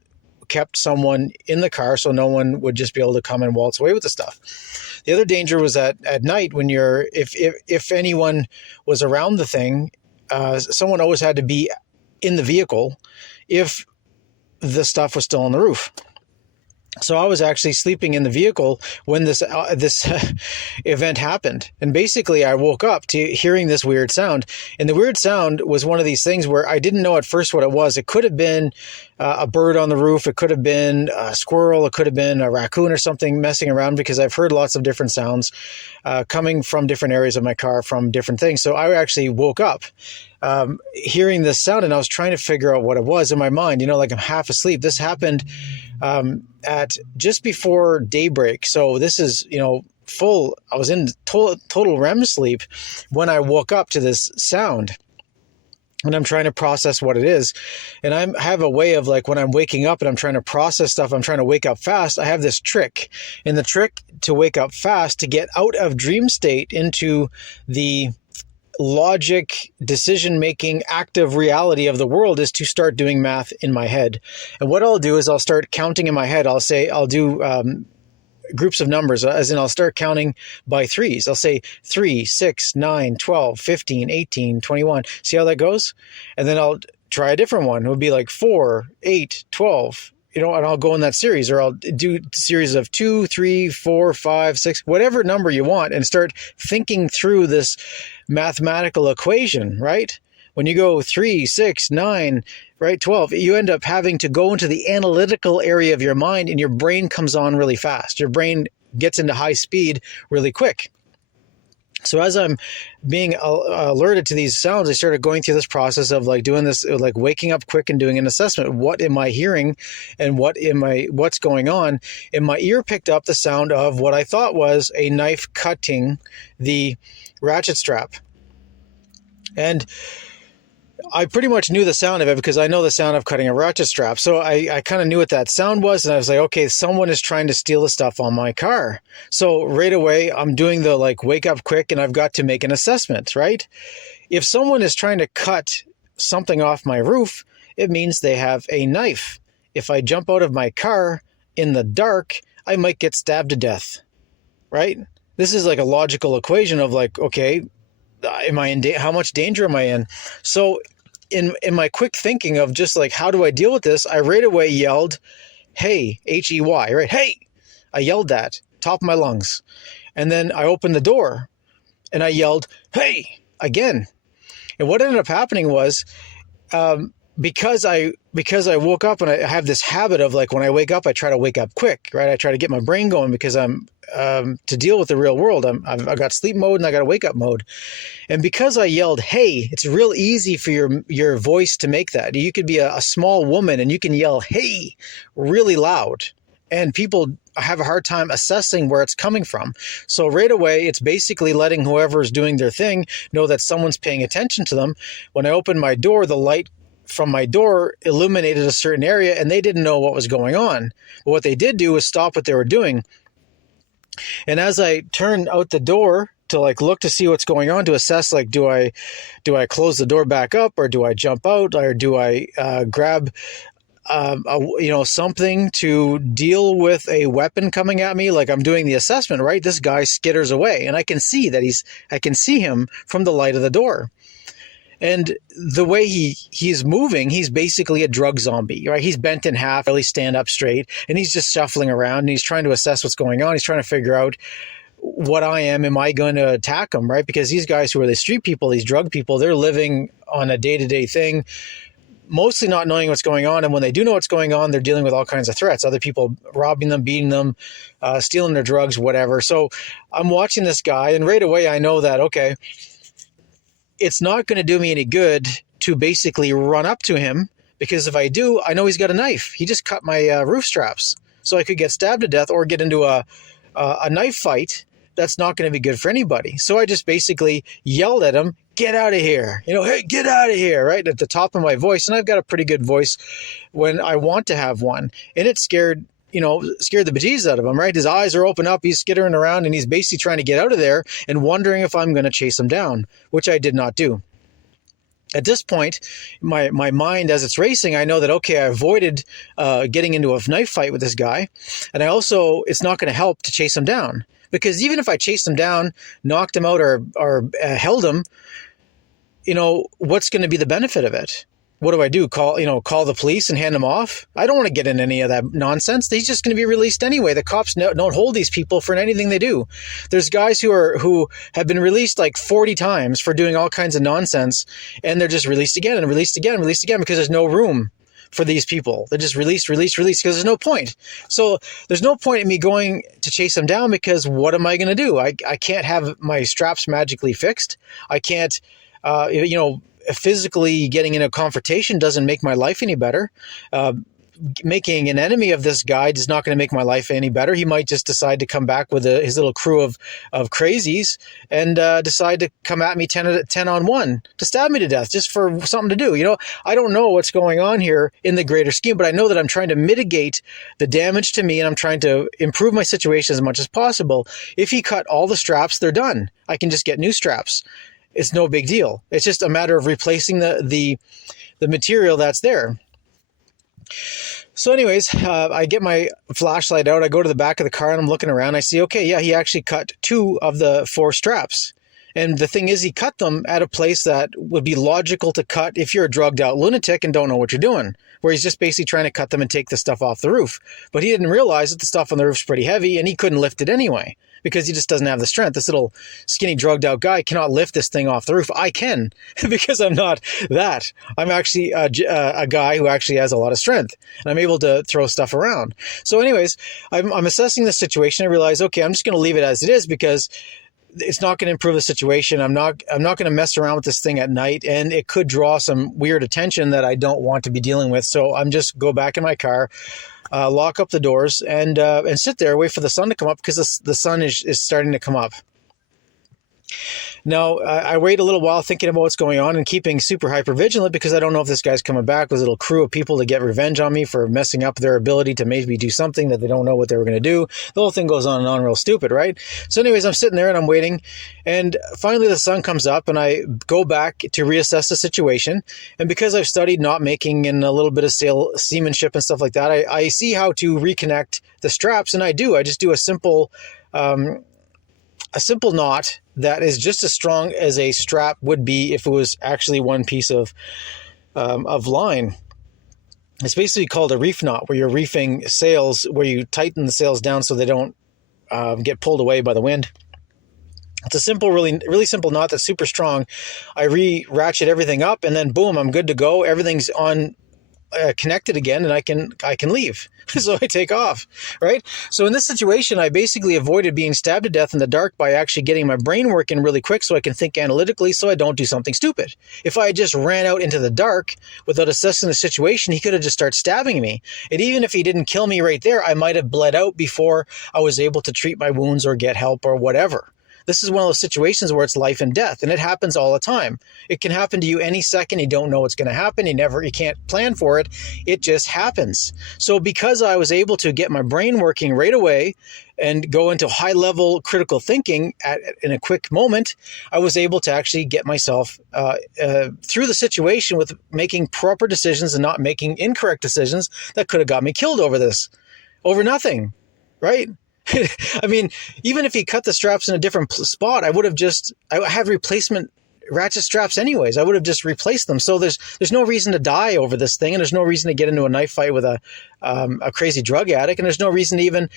kept someone in the car so no one would just be able to come and waltz away with the stuff. The other danger was that at night when if anyone was around the thing, someone always had to be in the vehicle if the stuff was still on the roof. So I was actually sleeping in the vehicle when this event happened. And basically I woke up to hearing this weird sound. And the weird sound was one of these things where I didn't know at first what it was. It could have been a bird on the roof. It could have been a squirrel. It could have been a raccoon or something messing around, because I've heard lots of different sounds coming from different areas of my car from different things. So I actually woke up hearing this sound, and I was trying to figure out what it was in my mind, like I'm half asleep. This happened at just before daybreak. So this is, I was in total REM sleep when I woke up to this sound. And I'm trying to process what it is. And I have a way of, like, when I'm waking up and I'm trying to process stuff, I'm trying to wake up fast. I have this trick. And the trick to wake up fast, to get out of dream state into the logic, decision-making, active reality of the world, is to start doing math in my head. And what I'll do is I'll start counting in my head. I'll do groups of numbers, as in I'll start counting by threes. I'll say 3, 6, 9, 12, 15, 18, 21. See how that goes? And then I'll try a different one. It would be like 4, 8, 12, and I'll go in that series, or I'll do series of 2, 3, 4, 5, 6, whatever number you want, and start thinking through this mathematical equation, right? When you go 3, 6, 9, right, 12, you end up having to go into the analytical area of your mind, and your brain comes on really fast. Your brain gets into high speed really quick. So as I'm being alerted to these sounds, I started going through this process of doing this, waking up quick and doing an assessment. What am I hearing, and what's going on? And my ear picked up the sound of what I thought was a knife cutting the ratchet strap. And I pretty much knew the sound of it because I know the sound of cutting a ratchet strap. So I kind of knew what that sound was. And I was like, okay, someone is trying to steal the stuff on my car. So right away, I'm doing the like wake up quick and I've got to make an assessment, right? If someone is trying to cut something off my roof, it means they have a knife. If I jump out of my car in the dark, I might get stabbed to death, right? This is like a logical equation of like, okay, am I in how much danger am I in? So in my quick thinking of just like, how do I deal with this? I right away yelled, hey, Hey, right? Hey, I yelled that top of my lungs. And then I opened the door and I yelled, hey, again. And what ended up happening was, because I woke up and I have this habit of like, when I wake up, I try to wake up quick, right? I try to get my brain going because I'm, to deal with the real world, I've got sleep mode and I got a wake up mode. And because I yelled, hey, it's real easy for your voice to make that. You could be a small woman and you can yell, hey, really loud. And people have a hard time assessing where it's coming from. So right away, it's basically letting whoever is doing their thing know that someone's paying attention to them. When I opened my door, the light from my door illuminated a certain area and they didn't know what was going on. But what they did do was stop what they were doing. And as I turned out the door to like look to see what's going on, to assess like, do I close the door back up, or do I jump out, or do I grab something to deal with a weapon coming at me? Like I'm doing the assessment, right? This guy skitters away and I can see him from the light of the door. And the way he's moving, he's basically a drug zombie, right? He's bent in half, really stand up straight, and he's just shuffling around and he's trying to assess what's going on. He's trying to figure out what I am. Am I going to attack him, right? Because these guys who are the street people, these drug people, they're living on a day-to-day thing, mostly not knowing what's going on. And when they do know what's going on, they're dealing with all kinds of threats, other people robbing them, beating them, stealing their drugs, whatever. So I'm watching this guy and right away I know that, okay, it's not going to do me any good to basically run up to him, because if I do, I know he's got a knife. He just cut my roof straps. So I could get stabbed to death or get into a knife fight. That's not going to be good for anybody. So I just basically yelled at him, get out of here. Hey, get out of here, right? At the top of my voice. And I've got a pretty good voice when I want to have one. And it scared the bejesus out of him, right? His eyes are open up, he's skittering around, and he's basically trying to get out of there and wondering if I'm going to chase him down, which I did not do. At this point, my mind, as it's racing, I know that, okay, I avoided getting into a knife fight with this guy. And it's not going to help to chase him down, because even if I chased him down, knocked him out, or held him, what's going to be the benefit of it? What do I do? Call the police and hand them off? I don't want to get in any of that nonsense. He's just going to be released anyway. The cops don't hold these people for anything they do. There's guys who have been released like 40 times for doing all kinds of nonsense, and they're just released again and released again and released again because there's no room for these people. They're just released because there's no point. So there's no point in me going to chase them down, because what am I going to do? I can't have my straps magically fixed. I can't, physically getting in a confrontation doesn't make my life any better. Making an enemy of this guy is not going to make my life any better. He might just decide to come back with his little crew of crazies and decide to come at me 10 on 1 to stab me to death just for something to do. I don't know what's going on here in the greater scheme, but I know that I'm trying to mitigate the damage to me, and I'm trying to improve my situation as much as possible. If he cut all the straps, they're done. I can just get new straps. It's no big deal. It's just a matter of replacing the material that's there. So anyways, I get my flashlight out. I go to the back of the car and I'm looking around. I see, okay, yeah, he actually cut 2 of the 4 straps. And the thing is, he cut them at a place that would be logical to cut if you're a drugged out lunatic and don't know what you're doing, where he's just basically trying to cut them and take the stuff off the roof. But he didn't realize that the stuff on the roof's pretty heavy and he couldn't lift it anyway, because he just doesn't have the strength. This little skinny drugged out guy cannot lift this thing off the roof. I can, because I'm not that. I'm actually a guy who actually has a lot of strength, and I'm able to throw stuff around. So anyways, I'm assessing the situation. I realize, okay, I'm just going to leave it as it is, because it's not going to improve the situation. I'm not going to mess around with this thing at night, and it could draw some weird attention that I don't want to be dealing with. So I'm just go back in my car, lock up the doors, and sit there, wait for the sun to come up, because the sun is starting to come up. Now, I wait a little while thinking about what's going on and keeping super hyper vigilant because I don't know if this guy's coming back with a little crew of people to get revenge on me for messing up their ability to maybe do something that they don't know what they were going to do. The whole thing goes on and on real stupid, right? So anyways, I'm sitting there and I'm waiting, and finally the sun comes up and I go back to reassess the situation. And because I've studied knot making and a little bit of seamanship and stuff like that, I see how to reconnect the straps, and I just do a simple knot that is just as strong as a strap would be if it was actually one piece of line. It's basically called a reef knot, where you're reefing sails, where you tighten the sails down so they don't get pulled away by the wind. It's a simple, really simple knot that's super strong. I re-ratchet everything up, and then boom, I'm good to go. Everything's on connected again, and I can leave. So I take off, right? So in this situation, I basically avoided being stabbed to death in the dark by actually getting my brain working really quick so I can think analytically so I don't do something stupid. If I just ran out into the dark without assessing the situation, he could have just started stabbing me. And even if he didn't kill me right there, I might have bled out before I was able to treat my wounds or get help or whatever. This is one of those situations where it's life and death, and it happens all the time. It can happen to you any second. You don't know what's going to happen. You can't plan for it. It just happens. So because I was able to get my brain working right away and go into high-level critical thinking in a quick moment, I was able to actually get myself through the situation with making proper decisions and not making incorrect decisions that could have got me killed over nothing, right? I mean, even if he cut the straps in a different spot, I have replacement ratchet straps anyways. I would have just replaced them. So there's no reason to die over this thing, and there's no reason to get into a knife fight with a crazy drug addict, and there's no reason to even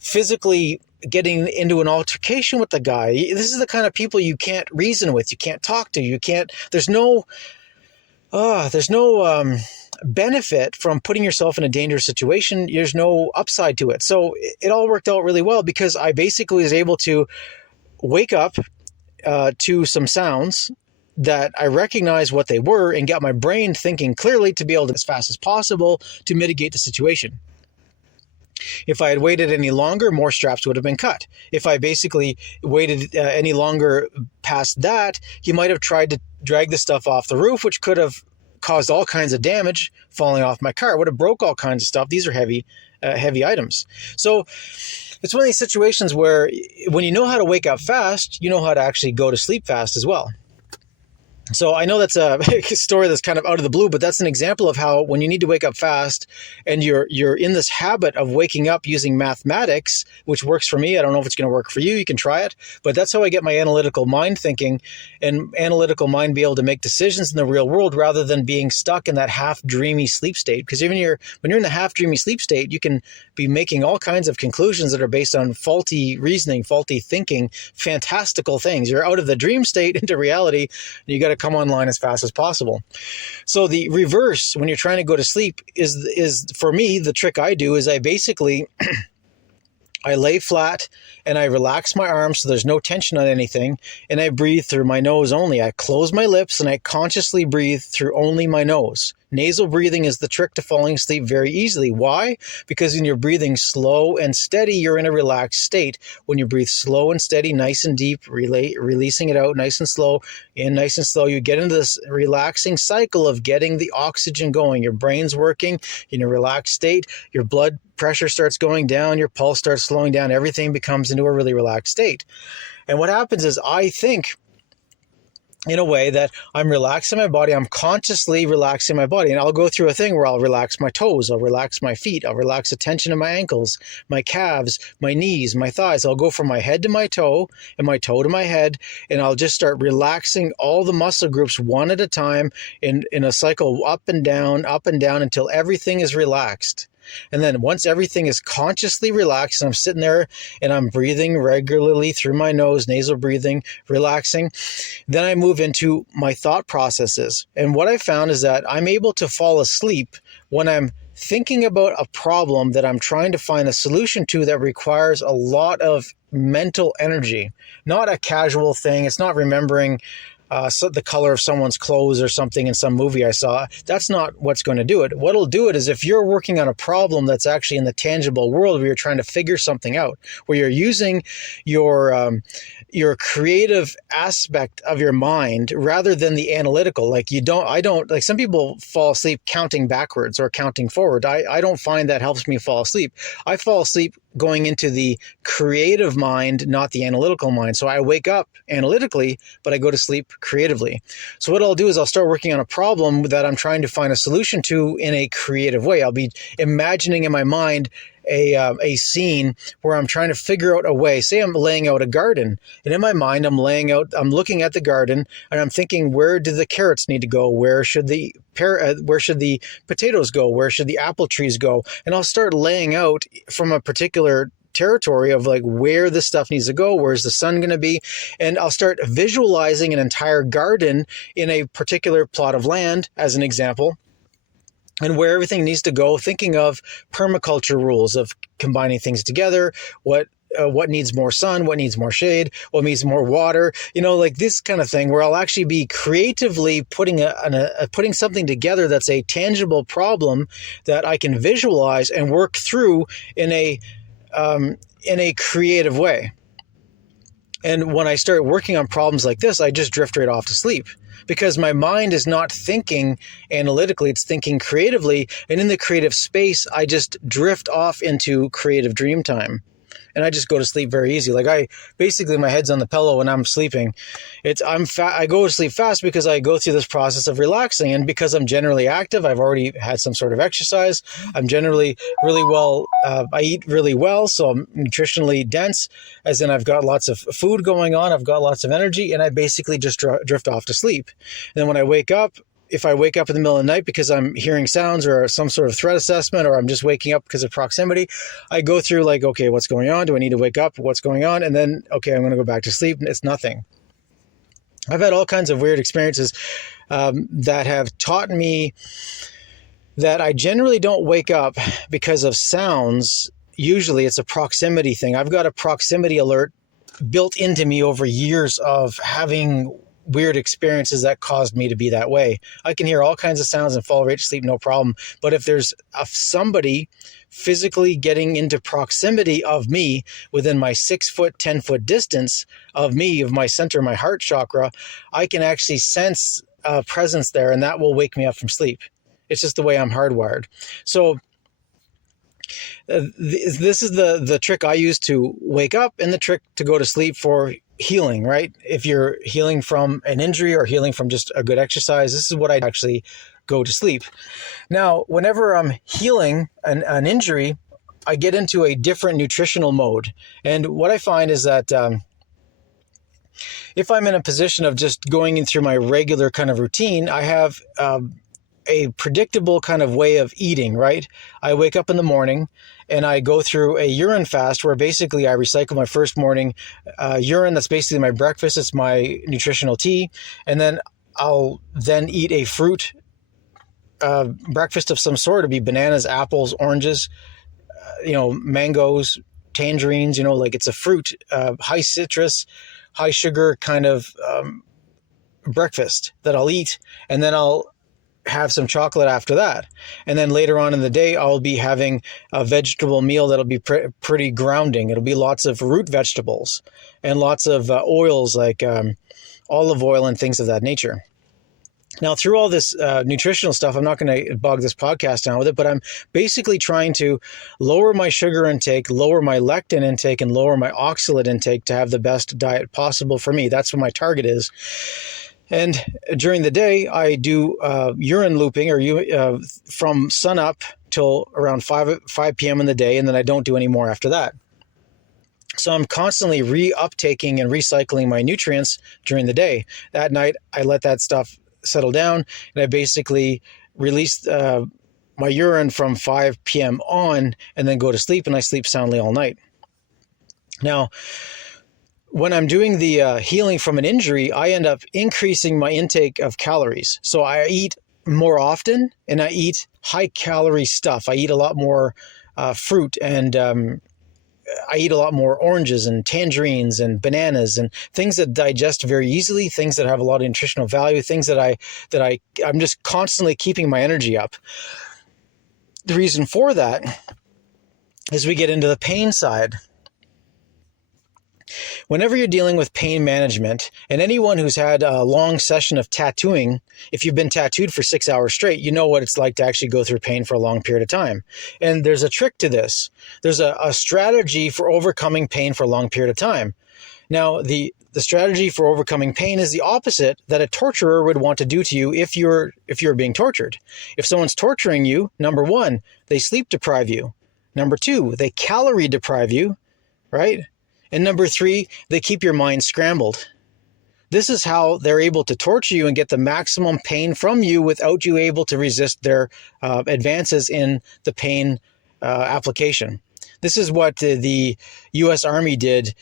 physically getting into an altercation with the guy. This is the kind of people you can't reason with, you can't talk to, there's no benefit from putting yourself in a dangerous situation. There's no upside to it. So it all worked out really well because I basically was able to wake up to some sounds that I recognized what they were and got my brain thinking clearly to be able to as fast as possible to mitigate the situation. If I had waited any longer, more straps would have been cut. If I basically waited any longer past that, he might have tried to drag the stuff off the roof, which could have caused all kinds of damage falling off my car. It would have broke all kinds of stuff. These are heavy items. So it's one of these situations where when you know how to wake up fast, you know how to actually go to sleep fast as well. So I know that's a story that's kind of out of the blue, but that's an example of how when you need to wake up fast and you're in this habit of waking up using mathematics, which works for me. I don't know if it's going to work for you. You can try it, but that's how I get my analytical mind thinking and analytical mind be able to make decisions in the real world rather than being stuck in that half dreamy sleep state. Because when you're in the half dreamy sleep state, you can be making all kinds of conclusions that are based on faulty reasoning, faulty thinking, fantastical things. You're out of the dream state into reality, and you got to come online as fast as possible. So the reverse, when you're trying to go to sleep, is for me, the trick I do is I basically I lay flat and I relax my arms so there's no tension on anything, and I breathe through my nose only. I close my lips and I consciously breathe through only my nose. Nasal breathing is the trick to falling asleep very easily. Why? Because when you're breathing slow and steady, you're in a relaxed state. When you breathe slow and steady, nice and deep, releasing it out nice and slow, in nice and slow, you get into this relaxing cycle of getting the oxygen going. Your brain's working in a relaxed state. Your blood pressure starts going down. Your pulse starts slowing down. Everything becomes into a really relaxed state. And what happens is I think in a way that I'm relaxing my body. I'm consciously relaxing my body. And I'll go through a thing where I'll relax my toes. I'll relax my feet. I'll relax the tension in my ankles, my calves, my knees, my thighs. I'll go from my head to my toe and my toe to my head. And I'll just start relaxing all the muscle groups one at a time in a cycle up and down until everything is relaxed. And then once everything is consciously relaxed and I'm sitting there and I'm breathing regularly through my nose, nasal breathing, relaxing, then I move into my thought processes. And what I found is that I'm able to fall asleep when I'm thinking about a problem that I'm trying to find a solution to that requires a lot of mental energy, not a casual thing. It's not remembering the color of someone's clothes or something in some movie I saw. That's not what's going to do it. What'll do it is if you're working on a problem that's actually in the tangible world where you're trying to figure something out, where you're using your your creative aspect of your mind rather than the analytical. Like I don't, like some people fall asleep counting backwards or counting forward. I don't find that helps me fall asleep. I fall asleep going into the creative mind, not the analytical mind. So I wake up analytically, but I go to sleep creatively. So what I'll do is I'll start working on a problem that I'm trying to find a solution to in a creative way. I'll be imagining in my mind a scene where I'm trying to figure out a way. Say I'm laying out a garden, and in my mind I'm looking at the garden, and I'm thinking, where do the carrots need to go? Where should the potatoes go? Where should the apple trees go? And I'll start laying out from a particular territory of like where the stuff needs to go, where's the sun going to be, and I'll start visualizing an entire garden in a particular plot of land, as an example, and where everything needs to go, thinking of permaculture rules of combining things together, what needs more sun, what needs more shade, what needs more water, like this kind of thing, where I'll actually be creatively putting something together that's a tangible problem that I can visualize and work through in a creative way. And when I start working on problems like this, I just drift right off to sleep because my mind is not thinking analytically, it's thinking creatively. And in the creative space, I just drift off into creative dream time. And I just go to sleep very easy. Like my head's on the pillow when I'm sleeping. I go to sleep fast because I go through this process of relaxing, and because I'm generally active, I've already had some sort of exercise. I'm generally really well. I eat really well, so I'm nutritionally dense. As in, I've got lots of food going on. I've got lots of energy, and I basically just drift off to sleep. And then when I wake up, if I wake up in the middle of the night because I'm hearing sounds or some sort of threat assessment, or I'm just waking up because of proximity, I go through like, okay, what's going on? Do I need to wake up? What's going on? And then, okay, I'm going to go back to sleep. It's nothing. I've had all kinds of weird experiences that have taught me that I generally don't wake up because of sounds. Usually it's a proximity thing. I've got a proximity alert built into me over years of having weird experiences that caused me to be that way. I can hear all kinds of sounds and fall right to sleep, no problem. But if there's somebody physically getting into proximity of me within my 6 foot, 10 foot distance of me, of my center, my heart chakra, I can actually sense a presence there, and that will wake me up from sleep. It's just the way I'm hardwired. So this is the trick I use to wake up and the trick to go to sleep for healing, right? If you're healing from an injury or healing from just a good exercise, this is what I actually go to sleep. Now, whenever I'm healing an injury, I get into a different nutritional mode. And what I find is that if I'm in a position of just going in through my regular kind of routine, I have a predictable kind of way of eating, right? I wake up in the morning and I go through a urine fast where basically I recycle my first morning urine. That's basically my breakfast. It's my nutritional tea. And then I'll then eat a fruit breakfast of some sort. It'd be bananas, apples, oranges, mangoes, tangerines, like it's a fruit, high citrus, high sugar kind of breakfast that I'll eat. And then I'll have some chocolate after that. And then later on in the day, I'll be having a vegetable meal that'll be pretty grounding. It'll be lots of root vegetables and lots of oils like olive oil and things of that nature. Now, through all this nutritional stuff, I'm not going to bog this podcast down with it, but I'm basically trying to lower my sugar intake, lower my lectin intake, and lower my oxalate intake to have the best diet possible for me. That's what my target is. And during the day, I do urine looping from sun up till around 5 p.m. in the day, and then I don't do any more after that. So I'm constantly reuptaking and recycling my nutrients during the day. At night, I let that stuff settle down, and I basically release my urine from 5 p.m. on, and then go to sleep, and I sleep soundly all night. Now, when I'm doing the healing from an injury, I end up increasing my intake of calories. So I eat more often and I eat high calorie stuff. I eat a lot more fruit and I eat a lot more oranges and tangerines and bananas and things that digest very easily, things that have a lot of nutritional value, things that I'm just constantly keeping my energy up. The reason for that is we get into the pain side. Whenever you're dealing with pain management, and anyone who's had a long session of tattooing, if you've been tattooed for 6 hours straight, you know what it's like to actually go through pain for a long period of time. And there's a trick to this. There's a strategy for overcoming pain for a long period of time. Now, the strategy for overcoming pain is the opposite that a torturer would want to do to you if you're being tortured. If someone's torturing you, number one, they sleep deprive you. Number two, they calorie deprive you, right? And number three, they keep your mind scrambled. This is how they're able to torture you and get the maximum pain from you without you able to resist their advances in the pain application. This is what the U.S. Army did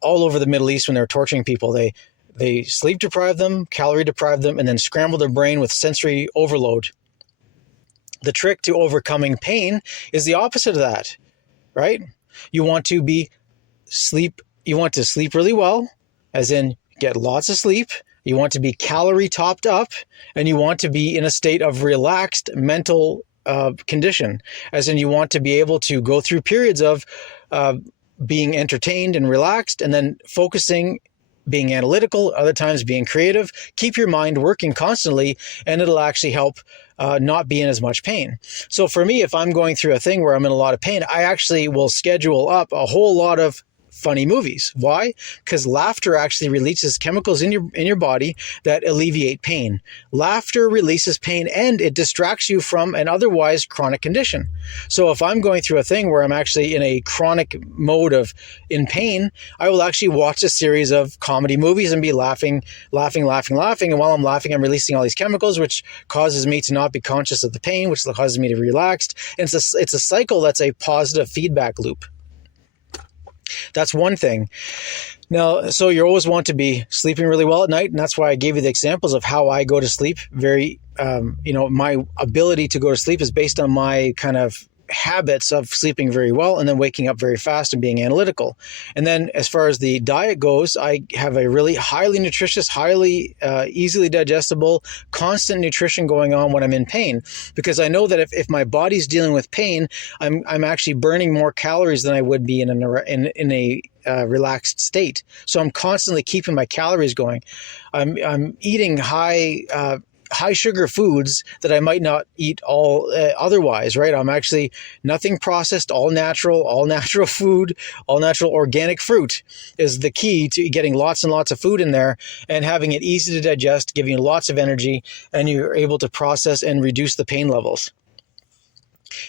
all over the Middle East when they were torturing people. They sleep deprived them, calorie deprived them, and then scrambled their brain with sensory overload. The trick to overcoming pain is the opposite of that, right? You want to sleep really well, as in get lots of sleep. You want to be calorie topped up, and you want to be in a state of relaxed mental condition, as in you want to be able to go through periods of being entertained and relaxed, and then focusing, being analytical, other times being creative. Keep your mind working constantly, and it'll actually help not be in as much pain. So for me, if I'm going through a thing where I'm in a lot of pain, I actually will schedule up a whole lot of funny movies. Why? Because laughter actually releases chemicals in your body that alleviate pain. Laughter releases pain, and it distracts you from an otherwise chronic condition. So if I'm going through a thing where I'm actually in a chronic mode of in pain, I will actually watch a series of comedy movies and be laughing. And while I'm laughing, I'm releasing all these chemicals, which causes me to not be conscious of the pain, which causes me to be relaxed. And it's a cycle that's a positive feedback loop. That's one thing. Now, so you always want to be sleeping really well at night, and that's why I gave you the examples of how I go to sleep. My ability to go to sleep is based on my kind of habits of sleeping very well and then waking up very fast and being analytical. And then as far as the diet goes, I have a really highly nutritious, highly easily digestible, constant nutrition going on when I'm in pain, because I know that if my body's dealing with pain, I'm actually burning more calories than I would be in a relaxed state. So I'm constantly keeping my calories going. I'm eating high sugar foods that I might not eat all otherwise, right? I'm actually nothing processed, all natural food, all natural organic fruit is the key to getting lots and lots of food in there and having it easy to digest, giving you lots of energy, and you're able to process and reduce the pain levels.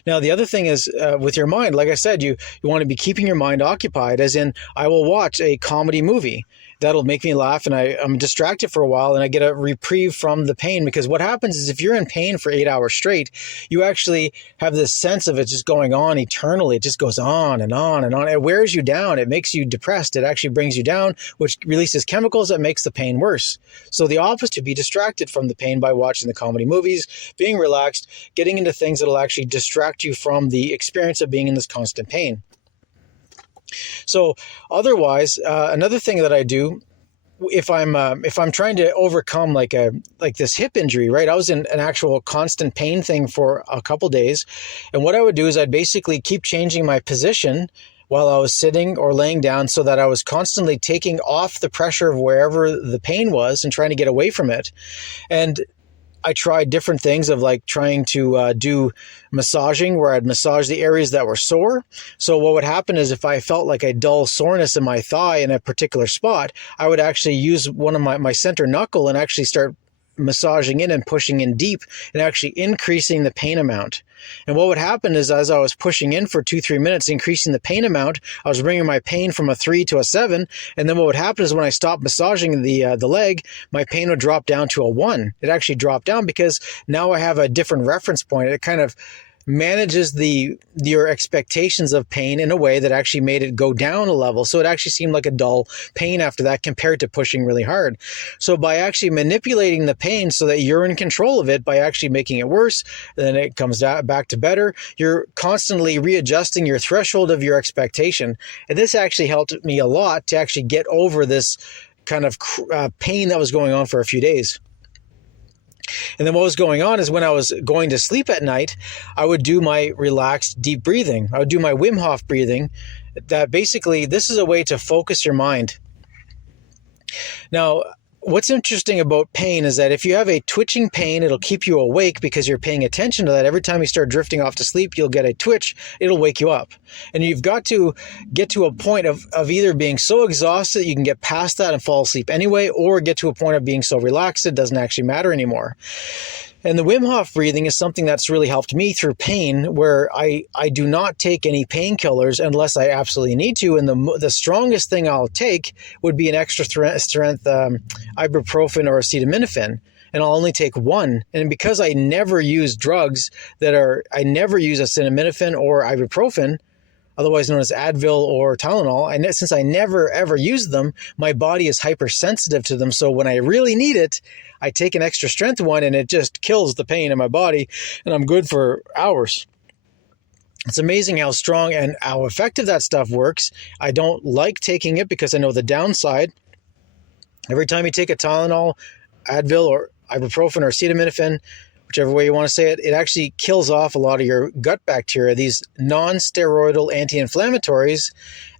Now, the other thing is with your mind, like I said, you want to be keeping your mind occupied, as in I will watch a comedy movie. That'll make me laugh, and I'm distracted for a while, and I get a reprieve from the pain. Because what happens is if you're in pain for 8 hours straight, you actually have this sense of it just going on eternally. It just goes on and on and on. It wears you down. It makes you depressed. It actually brings you down, which releases chemicals that makes the pain worse. So the opposite, to be distracted from the pain by watching the comedy movies, being relaxed, getting into things that'll actually distract you from the experience of being in this constant pain. So otherwise, another thing that I do, if I'm trying to overcome like this hip injury, right? I was in an actual constant pain thing for a couple days, and what I would do is I'd basically keep changing my position while I was sitting or laying down, so that I was constantly taking off the pressure of wherever the pain was and trying to get away from it. And I tried different things of like trying to do massaging, where I'd massage the areas that were sore. So what would happen is if I felt like a dull soreness in my thigh in a particular spot, I would actually use one of my center knuckle and actually start massaging in and pushing in deep and actually increasing the pain amount. And what would happen is as I was pushing in for 2-3 minutes, increasing the pain amount, I was bringing my pain from a 3 to a 7. And then what would happen is when I stopped massaging the leg, my pain would drop down to a 1. It actually dropped down because now I have a different reference point. It kind of manages your expectations of pain in a way that actually made it go down a level. So it actually seemed like a dull pain after that compared to pushing really hard. So by actually manipulating the pain so that you're in control of it, by actually making it worse, then it comes back to better. You're constantly readjusting your threshold of your expectation. And this actually helped me a lot to actually get over this kind of pain that was going on for a few days. And then what was going on is when I was going to sleep at night, I would do my relaxed deep breathing. I would do my Wim Hof breathing. That basically, this is a way to focus your mind. Now, what's interesting about pain is that if you have a twitching pain, it'll keep you awake because you're paying attention to that. Every time you start drifting off to sleep, you'll get a twitch. It'll wake you up. And you've got to get to a point of either being so exhausted that you can get past that and fall asleep anyway, or get to a point of being so relaxed it doesn't actually matter anymore. And the Wim Hof breathing is something that's really helped me through pain, where I do not take any painkillers unless I absolutely need to. And the strongest thing I'll take would be an extra strength ibuprofen or acetaminophen. And I'll only take one. And because I never use drugs I never use acetaminophen or ibuprofen, otherwise known as Advil or Tylenol, and since I never ever use them, my body is hypersensitive to them. So when I really need it, I take an extra strength one and it just kills the pain in my body and I'm good for hours. It's amazing how strong and how effective that stuff works. I don't like taking it because I know the downside. Every time you take a Tylenol, Advil, or ibuprofen or acetaminophen, whichever way you want to say it, it actually kills off a lot of your gut bacteria. These non-steroidal anti-inflammatories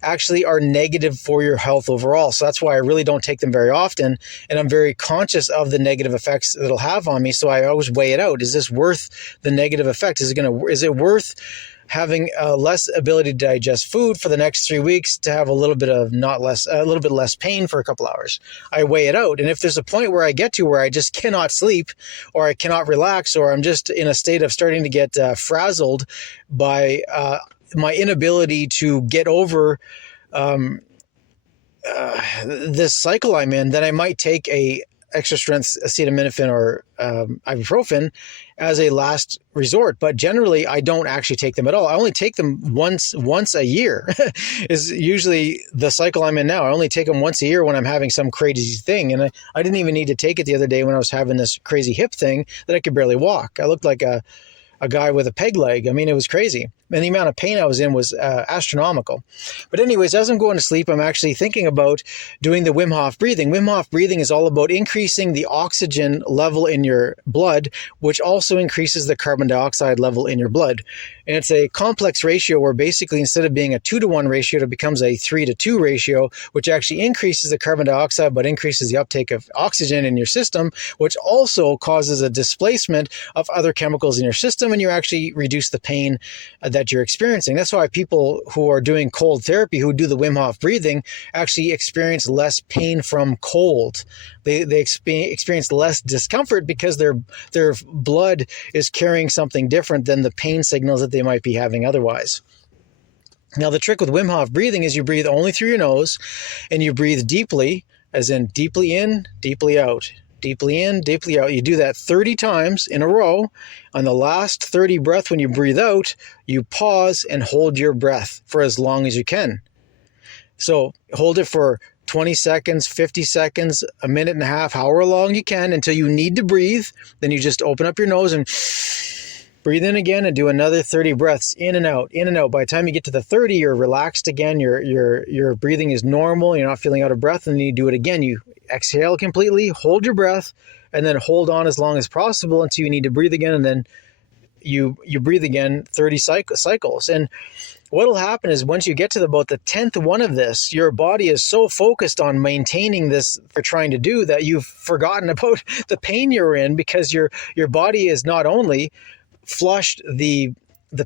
actually are negative for your health overall. So that's why I really don't take them very often. And I'm very conscious of the negative effects that it'll have on me. So I always weigh it out. Is this worth the negative effect? Is it worth having less ability to digest food for the next 3 weeks to have a little bit less pain for a couple hours? I weigh it out. And if there's a point where I get to where I just cannot sleep or I cannot relax, or I'm just in a state of starting to get frazzled by my inability to get over this cycle I'm in, then I might take a extra strength acetaminophen or ibuprofen as a last resort. But generally, I don't actually take them at all. I only take them once a year is usually the cycle I'm in now. I only take them once a year when I'm having some crazy thing. And I didn't even need to take it the other day when I was having this crazy hip thing that I could barely walk. I looked like a guy with a peg leg. I mean, it was crazy. And the amount of pain I was in was astronomical. But anyways, as I'm going to sleep, I'm actually thinking about doing the Wim Hof breathing. Wim Hof breathing is all about increasing the oxygen level in your blood, which also increases the carbon dioxide level in your blood. And it's a complex ratio where basically instead of being a 2-to-1 ratio, it becomes a 3-to-2 ratio, which actually increases the carbon dioxide, but increases the uptake of oxygen in your system, which also causes a displacement of other chemicals in your system, and you actually reduce the pain that you're experiencing. That's why people who are doing cold therapy, who do the Wim Hof breathing, actually experience less pain from cold. They experience less discomfort because their blood is carrying something different than the pain signals that they might be having otherwise. Now, the trick with Wim Hof breathing is you breathe only through your nose, and you breathe deeply, as in deeply in, deeply out. Deeply in, deeply out. You do that 30 times in a row. On the last 30 breath, when you breathe out, you pause and hold your breath for as long as you can. So hold it for 20 seconds, 50 seconds, a minute and a half, however long you can until you need to breathe. Then you just open up your nose and breathe in again and do another 30 breaths in and out, in and out. By the time you get to the 30, you're relaxed again. Your breathing is normal. You're not feeling out of breath. And then you do it again. You exhale completely, hold your breath, and then hold on as long as possible until you need to breathe again. And then you breathe again 30 cycles. And what will happen is once you get to about the 10th one of this, your body is so focused on maintaining this you're trying to do that you've forgotten about the pain you're in, because your body is not only flushed the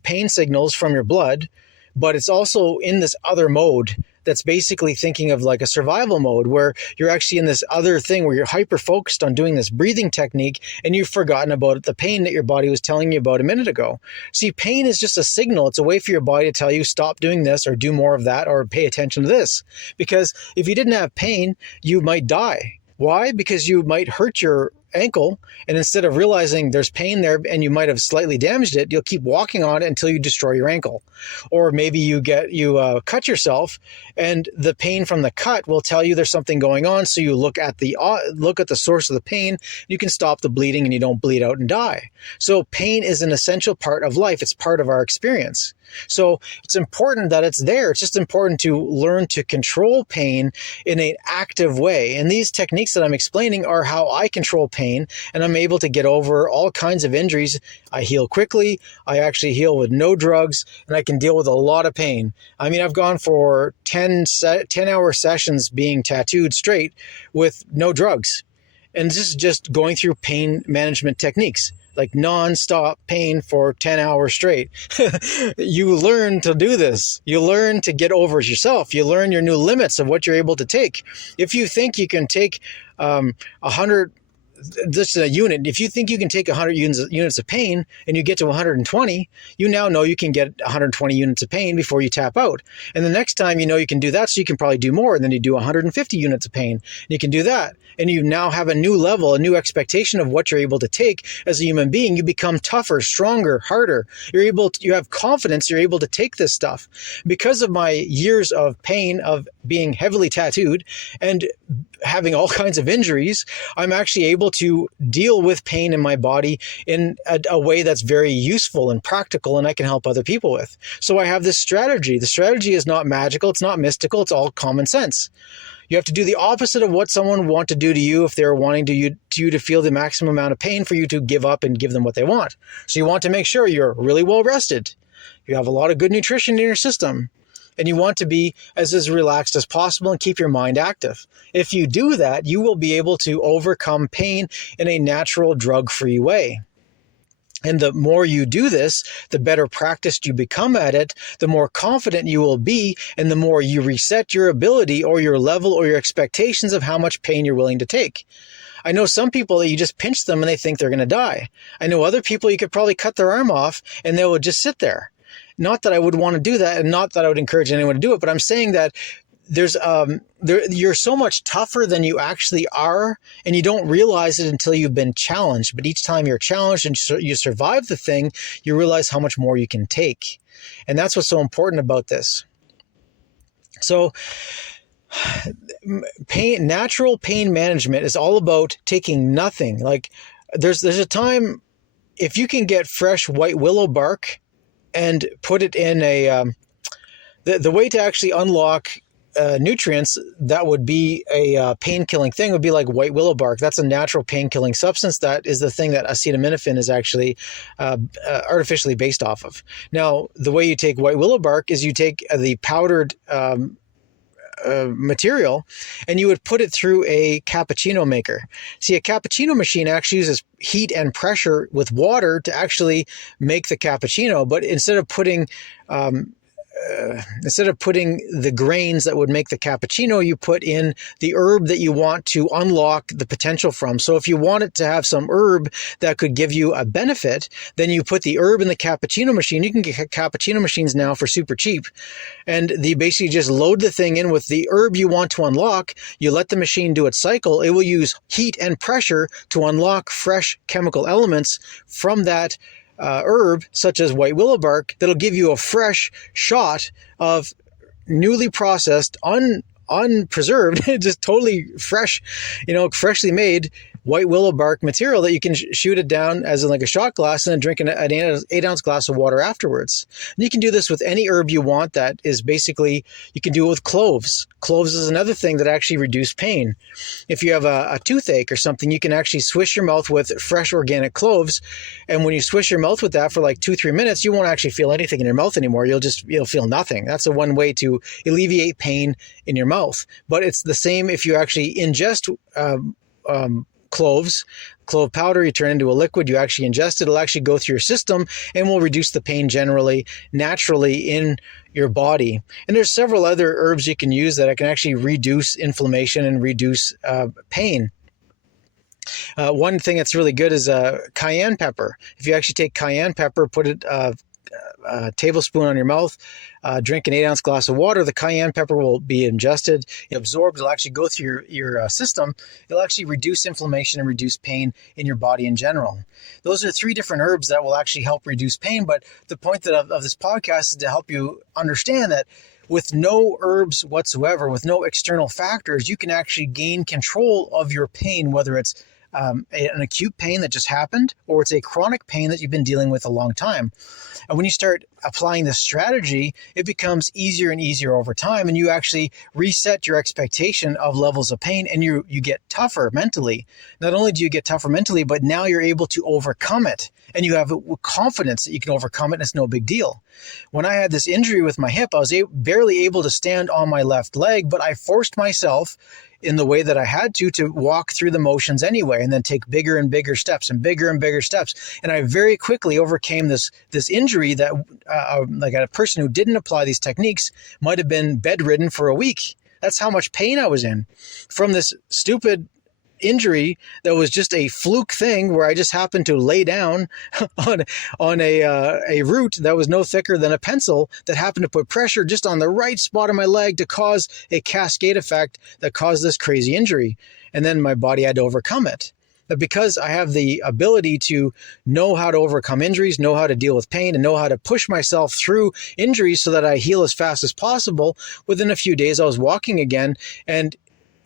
pain signals from your blood, but it's also in this other mode that's basically thinking of like a survival mode, where you're actually in this other thing where you're hyper focused on doing this breathing technique, and you've forgotten about the pain that your body was telling you about a minute ago. See, pain is just a signal. It's a way for your body to tell you stop doing this or do more of that or pay attention to this. Because if you didn't have pain, you might die. Why? Because you might hurt your ankle, and instead of realizing there's pain there and you might have slightly damaged it, you'll keep walking on it until you destroy your ankle. Or maybe you cut yourself, and the pain from the cut will tell you there's something going on, so you look at the source of the pain. You can stop the bleeding and you don't bleed out and die. So pain is an essential part of life. It's part of our experience. So it's important that it's there. It's just important to learn to control pain in an active way. And these techniques that I'm explaining are how I control pain, and I'm able to get over all kinds of injuries. I heal quickly. I actually heal with no drugs, and I can deal with a lot of pain. I mean, I've gone for 10-hour sessions being tattooed straight with no drugs. And this is just going through pain management techniques, like non-stop pain for 10 hours straight. You learn to do this. You learn to get over yourself. You learn your new limits of what you're able to take. If you think you can take 100, this is a unit. If you think you can take 100 units of pain and you get to 120, you now know you can get 120 units of pain before you tap out. And the next time you know you can do that, so you can probably do more. And then you do 150 units of pain. And you can do that. And you now have a new level, a new expectation of what you're able to take as a human being. You become tougher, stronger, harder. You have confidence. You're able to take this stuff. Because of my years of pain of being heavily tattooed and having all kinds of injuries, I'm actually able to deal with pain in my body in a way that's very useful and practical, and I can help other people with. So I have this strategy. The strategy is not magical. It's not mystical. It's all common sense. You have to do the opposite of what someone would want to do to you if they're wanting you to feel the maximum amount of pain for you to give up and give them what they want. So you want to make sure you're really well rested. You have a lot of good nutrition in your system. And you want to be as relaxed as possible and keep your mind active. If you do that, you will be able to overcome pain in a natural, drug-free way. And the more you do this, the better practiced you become at it, the more confident you will be, and the more you reset your ability or your level or your expectations of how much pain you're willing to take. I know some people that you just pinch them and they think they're going to die. I know other people you could probably cut their arm off and they would just sit there. Not that I would want to do that, and not that I would encourage anyone to do it, but I'm saying that you're so much tougher than you actually are, and you don't realize it until you've been challenged. But each time you're challenged and you survive the thing, you realize how much more you can take. And that's what's so important about this. So natural pain management is all about taking nothing. Like there's a time, if you can get fresh white willow bark and put it in the way to actually unlock nutrients that would be a pain-killing thing would be like white willow bark. That's a natural pain-killing substance. That is the thing that acetaminophen is actually artificially based off of. Now, the way you take white willow bark is you take the powdered material and you would put it through a cappuccino maker. See, a cappuccino machine actually uses heat and pressure with water to actually make the cappuccino, but instead of putting the grains that would make the cappuccino, you put in the herb that you want to unlock the potential from. So if you want it to have some herb that could give you a benefit, then you put the herb in the cappuccino machine. You can get cappuccino machines now for super cheap. And you basically just load the thing in with the herb you want to unlock. You let the machine do its cycle. It will use heat and pressure to unlock fresh chemical elements from that herb, such as white willow bark, that'll give you a fresh shot of newly processed, unpreserved, just totally fresh, freshly made white willow bark material that you can shoot it down as in like a shot glass and then drink an 8-ounce glass of water afterwards. And you can do this with any herb you want. That is basically, you can do it with cloves. Cloves is another thing that actually reduces pain. If you have a toothache or something, you can actually swish your mouth with fresh organic cloves. And when you swish your mouth with that for like 2-3 minutes, you won't actually feel anything in your mouth anymore. You'll feel nothing. That's the one way to alleviate pain in your mouth. But it's the same if you actually ingest clove powder. You turn into a liquid, you actually ingest it, it'll actually go through your system and will reduce the pain generally, naturally in your body. And there's several other herbs you can use that can actually reduce inflammation and reduce pain. One thing that's really good is cayenne pepper. If you actually take cayenne pepper, put it a tablespoon on your mouth, drink an 8-ounce glass of water, the cayenne pepper will be ingested, absorbed, it'll actually go through your system. It'll actually reduce inflammation and reduce pain in your body in general. Those are 3 different herbs that will actually help reduce pain, but the point of this podcast is to help you understand that with no herbs whatsoever, with no external factors, you can actually gain control of your pain, whether it's an acute pain that just happened, or it's a chronic pain that you've been dealing with a long time. And when you start applying this strategy, it becomes easier and easier over time, and you actually reset your expectation of levels of pain, and you get tougher mentally. Not only do you get tougher mentally, but now you're able to overcome it, and you have confidence that you can overcome it, and it's no big deal. When I had this injury with my hip, I was barely able to stand on my left leg, but I forced myself in the way that I had to walk through the motions anyway, and then take bigger and bigger steps and bigger and bigger steps. And I very quickly overcame this injury that like a person who didn't apply these techniques might have been bedridden for a week. That's how much pain I was in from this stupid injury that was just a fluke thing where I just happened to lay down on a root that was no thicker than a pencil that happened to put pressure just on the right spot of my leg to cause a cascade effect that caused this crazy injury. And then my body had to overcome it. But because I have the ability to know how to overcome injuries, know how to deal with pain, and know how to push myself through injuries so that I heal as fast as possible, within a few days I was walking again, and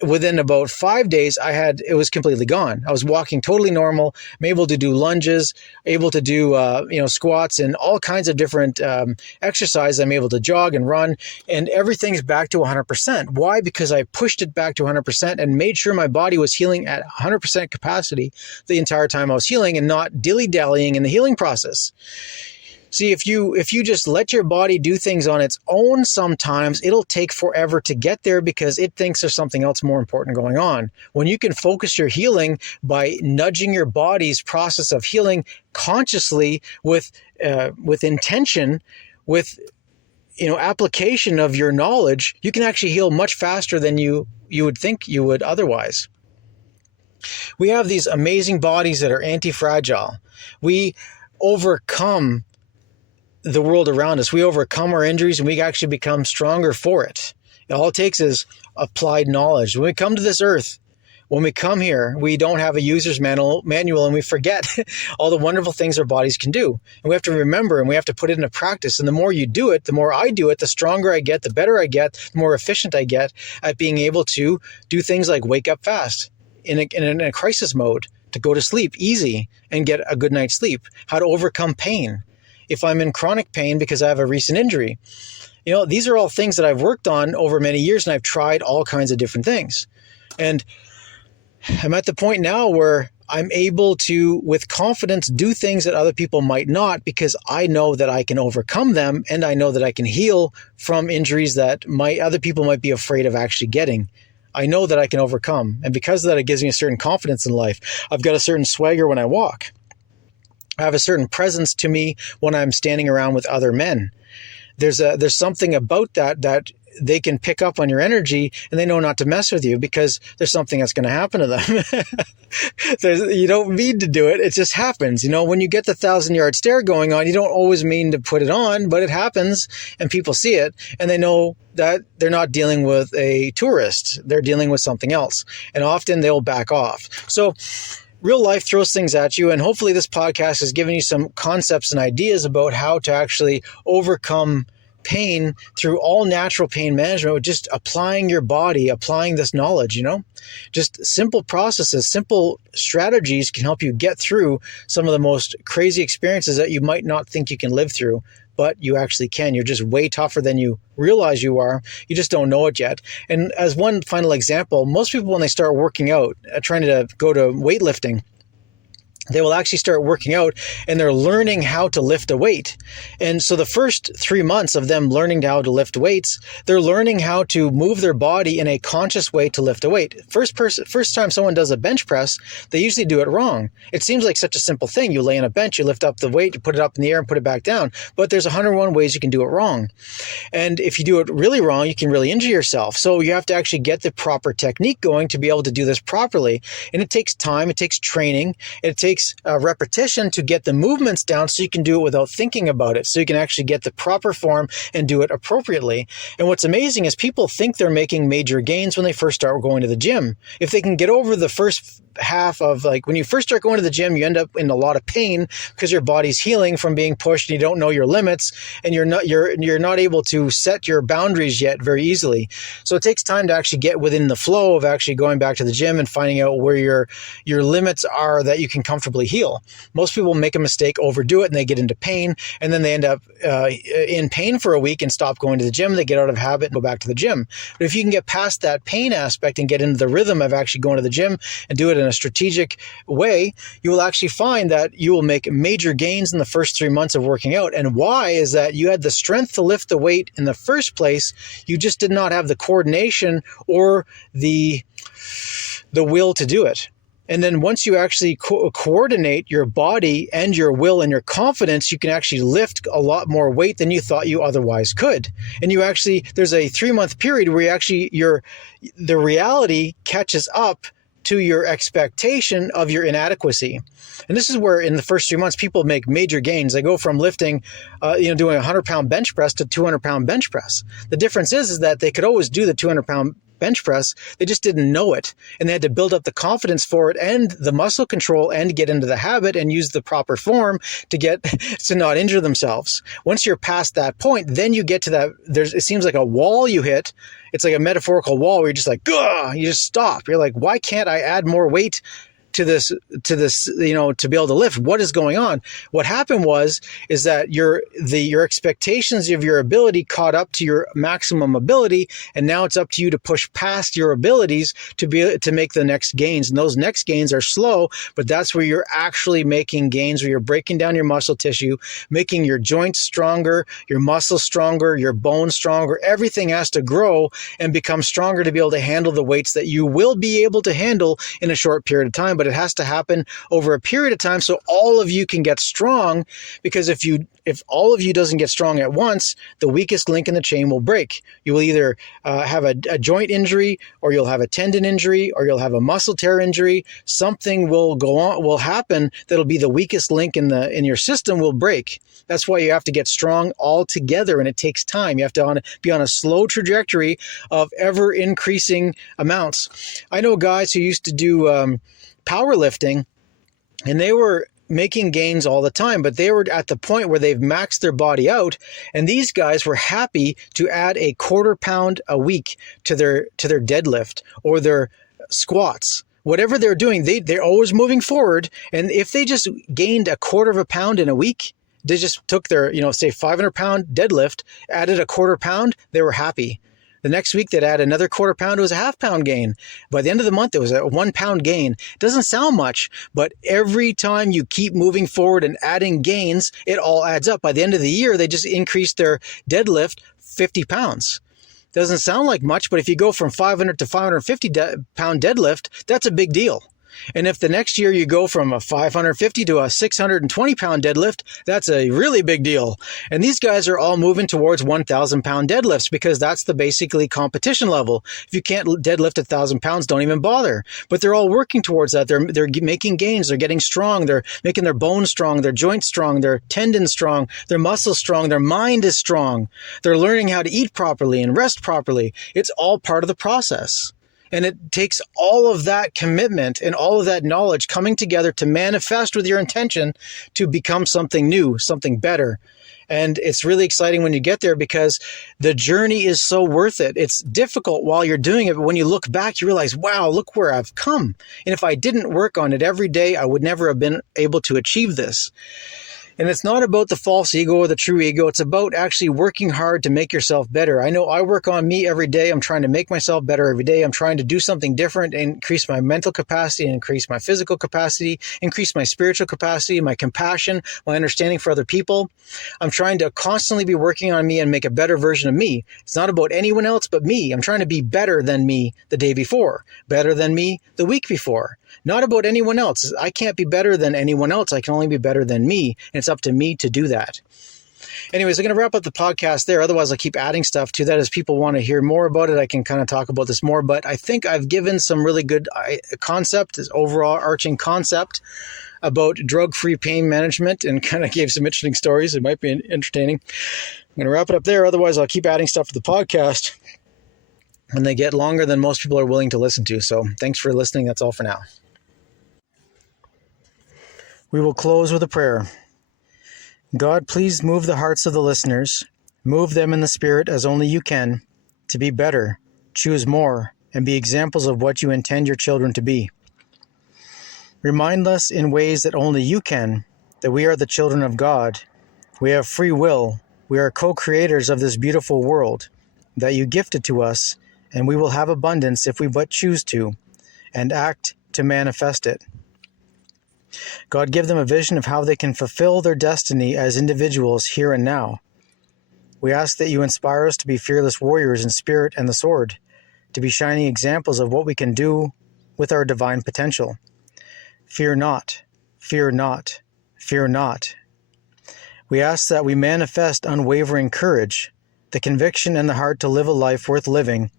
within about 5 days, it was completely gone. I was walking totally normal. I'm able to do lunges, able to do squats and all kinds of different exercises. I'm able to jog and run, and everything's back to 100%. Why? Because I pushed it back to 100% and made sure my body was healing at 100% capacity the entire time I was healing, and not dilly-dallying in the healing process. See, if you just let your body do things on its own, sometimes it'll take forever to get there because it thinks there's something else more important going on. When you can focus your healing by nudging your body's process of healing consciously with intention, with application of your knowledge, you can actually heal much faster than you would think you would otherwise. We have these amazing bodies that are anti-fragile. We overcome the world around us. We overcome our injuries, and we actually become stronger for it. All it takes is applied knowledge. When we come to this earth, when we come here, we don't have a user's manual, and we forget all the wonderful things our bodies can do. And we have to remember, and we have to put it into practice. And the more you do it, the more I do it, the stronger I get, the better I get, the more efficient I get at being able to do things like wake up fast in a crisis mode, to go to sleep easy and get a good night's sleep, how to overcome pain. If I'm in chronic pain because I have a recent injury, these are all things that I've worked on over many years, and I've tried all kinds of different things. And I'm at the point now where I'm able to, with confidence, do things that other people might not, because I know that I can overcome them, and I know that I can heal from injuries that other people might be afraid of actually getting. I know that I can overcome. And because of that, it gives me a certain confidence in life. I've got a certain swagger when I walk. I have a certain presence to me when I'm standing around with other men. There's something about that they can pick up on your energy, and they know not to mess with you because there's something that's going to happen to them. You don't mean to do it. It just happens. When you get the 1,000-yard stare going on, you don't always mean to put it on, but it happens, and people see it, and they know that they're not dealing with a tourist. They're dealing with something else, and often they'll back off. So real life throws things at you, and hopefully this podcast has given you some concepts and ideas about how to actually overcome pain through all natural pain management with just applying your body, applying this knowledge, Just simple processes, simple strategies can help you get through some of the most crazy experiences that you might not think you can live through, but you actually can. You're just way tougher than you realize you are. You just don't know it yet. And as one final example, most people, when they start working out, trying to go to weightlifting, they will actually start working out, and they're learning how to lift a weight. And so the first 3 months of them learning how to lift weights, they're learning how to move their body in a conscious way to lift a weight. First time someone does a bench press, they usually do it wrong. It seems like such a simple thing. You lay on a bench, you lift up the weight, you put it up in the air and put it back down. But there's 101 ways you can do it wrong. And if you do it really wrong, you can really injure yourself. So you have to actually get the proper technique going to be able to do this properly. And it takes time, it takes training, it takes repetition to get the movements down so you can do it without thinking about it, so you can actually get the proper form and do it appropriately. And what's amazing is people think they're making major gains when they first start going to the gym. If they can get over the first half of like when you first start going to the gym, you end up in a lot of pain because your body's healing from being pushed and you don't know your limits, and you're not able to set your boundaries yet very easily. So it takes time to actually get within the flow of actually going back to the gym and finding out where your limits are that you can comfortably heal. Most people make a mistake, overdo it, and they get into pain, and then they end up in pain for a week and stop going to the gym. They get out of habit and go back to the gym. But if you can get past that pain aspect and get into the rhythm of actually going to the gym and do it in a strategic way, you will actually find that you will make major gains in the first 3 months of working out. And why is that? You had the strength to lift the weight in the first place. You just did not have the coordination or the will to do it. And then once you actually coordinate your body and your will and your confidence, you can actually lift a lot more weight than you thought you otherwise could. And you actually, there's a 3-month period where you actually, the reality catches up to your expectation of your inadequacy. And this is where in the first 3 months, people make major gains. They go from lifting, doing a 100-pound bench press to 200-pound bench press. The difference is that they could always do the 200-pound bench press. They just didn't know it, and they had to build up the confidence for it and the muscle control and get into the habit and use the proper form to get to not injure themselves. Once you're past that point, then you get to that. It seems like a wall you hit. It's like a metaphorical wall where you're just like, gah, you just stop. You're like, why can't I add more weight to this, to be able to lift? What is going on? What happened is that your expectations of your ability caught up to your maximum ability, and now it's up to you to push past your abilities to make the next gains. And those next gains are slow, but that's where you're actually making gains, where you're breaking down your muscle tissue, making your joints stronger, your muscles stronger, your bones stronger. Everything has to grow and become stronger to be able to handle the weights that you will be able to handle in a short period of time. But it has to happen over a period of time so all of you can get strong, because if all of you doesn't get strong at once, the weakest link in the chain will break. You will either have a joint injury, or you'll have a tendon injury, or you'll have a muscle tear injury. Something will happen that'll be the weakest link in your system will break. That's why you have to get strong all together, and it takes time. You have to be on a slow trajectory of ever increasing amounts. I know guys who used to do powerlifting, and they were making gains all the time, but they were at the point where they've maxed their body out, and these guys were happy to add a 1/4 pound a week to their deadlift or their squats. Whatever they're doing, they're always moving forward, and if they just gained a 1/4 pound in a week, they just took their, say 500-pound deadlift, added a 1/4 pound, they were happy. The next week, they'd add another 1/4 pound. It was a 1/2 pound gain. By the end of the month, it was a 1 pound gain. It doesn't sound much, but every time you keep moving forward and adding gains, it all adds up. By the end of the year, they just increased their deadlift 50 pounds. Doesn't sound like much, but if you go from 500 to 550 pound deadlift, that's a big deal. And if the next year you go from a 550 to a 620 pound deadlift, that's a really big deal. And these guys are all moving towards 1,000 pound deadlifts, because that's the basically competition level. If you can't deadlift 1,000 pounds, don't even bother. But they're all working towards that. They're making gains. They're getting strong. They're making their bones strong, their joints strong, their tendons strong, their muscles strong, their mind is strong. They're learning how to eat properly and rest properly. It's all part of the process. And it takes all of that commitment and all of that knowledge coming together to manifest with your intention to become something new, something better. And it's really exciting when you get there, because the journey is so worth it. It's difficult while you're doing it, but when you look back, you realize, wow, look where I've come. And if I didn't work on it every day, I would never have been able to achieve this. And it's not about the false ego or the true ego. It's about actually working hard to make yourself better. I know I work on me every day. I'm trying to make myself better every day. I'm trying to do something different and increase my mental capacity, increase my physical capacity, increase my spiritual capacity, my compassion, my understanding for other people. I'm trying to constantly be working on me and make a better version of me. It's not about anyone else but me. I'm trying to be better than me the day before, better than me the week before. Not about anyone else. I can't be better than anyone else. I can only be better than me. And it's up to me to do that. Anyways, I'm going to wrap up the podcast there. Otherwise, I'll keep adding stuff to that. As people want to hear more about it, I can kind of talk about this more. But I think I've given some really good concept, this overall arching concept about drug-free pain management, and kind of gave some interesting stories. It might be entertaining. I'm going to wrap it up there. Otherwise, I'll keep adding stuff to the podcast, and they get longer than most people are willing to listen to. So thanks for listening. That's all for now. We will close with a prayer. God, please move the hearts of the listeners, move them in the spirit as only you can, to be better, choose more, and be examples of what you intend your children to be. Remind us in ways that only you can that we are the children of God. We have free will. We are co-creators of this beautiful world that you gifted to us, and we will have abundance if we but choose to, and act to manifest it. God, give them a vision of how they can fulfill their destiny as individuals here and now. We ask that you inspire us to be fearless warriors in spirit and the sword, to be shining examples of what we can do with our divine potential. Fear not, fear not, fear not. We ask that we manifest unwavering courage, the conviction and the heart to live a life worth living,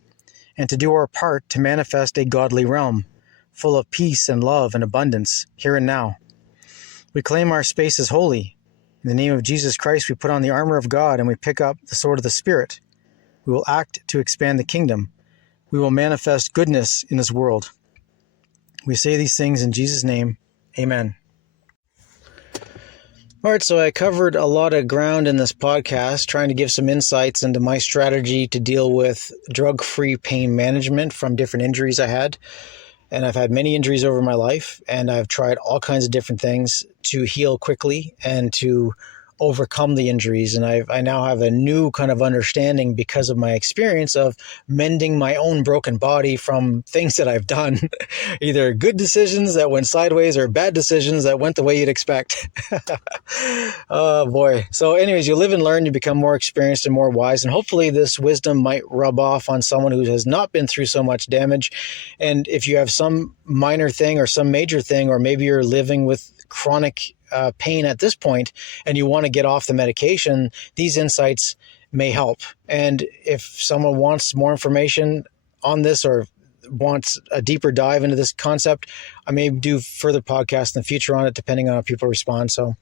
and to do our part to manifest a godly realm, full of peace and love and abundance, here and now. We claim our space as holy. In the name of Jesus Christ, we put on the armor of God and we pick up the sword of the Spirit. We will act to expand the kingdom. We will manifest goodness in this world. We say these things in Jesus' name. Amen. All right, so I covered a lot of ground in this podcast, trying to give some insights into my strategy to deal with drug-free pain management from different injuries I had. And I've had many injuries over my life, and I've tried all kinds of different things to heal quickly and to overcome the injuries. And I now have a new kind of understanding because of my experience of mending my own broken body from things that I've done, either good decisions that went sideways or bad decisions that went the way you'd expect. Oh boy. So anyways, you live and learn, you become more experienced and more wise, and hopefully this wisdom might rub off on someone who has not been through so much damage. And if you have some minor thing or some major thing, or maybe you're living with chronic pain at this point and you want to get off the medication, these insights may help. And if someone wants more information on this or wants a deeper dive into this concept, I may do further podcasts in the future on it, depending on how people respond. So,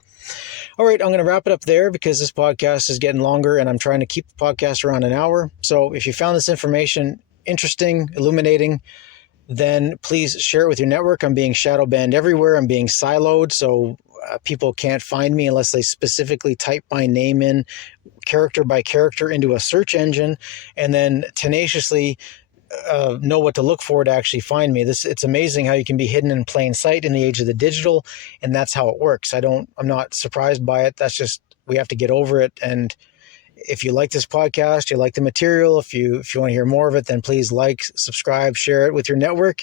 all right, I'm going to wrap it up there because this podcast is getting longer and I'm trying to keep the podcast around an hour. So if you found this information interesting, illuminating, then please share it with your network. I'm being shadow banned everywhere. I'm being siloed, so people can't find me unless they specifically type my name in character by character into a search engine and then tenaciously know what to look for to actually find me. It's amazing how you can be hidden in plain sight in the age of the digital, and that's how it works. I'm not surprised by it. That's just, we have to get over it. And if you like this podcast, you like the material, if you want to hear more of it, then please like, subscribe, share it with your network,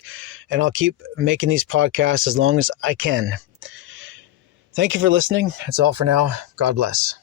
and I'll keep making these podcasts as long as I can. Thank you for listening. That's all for now. God bless.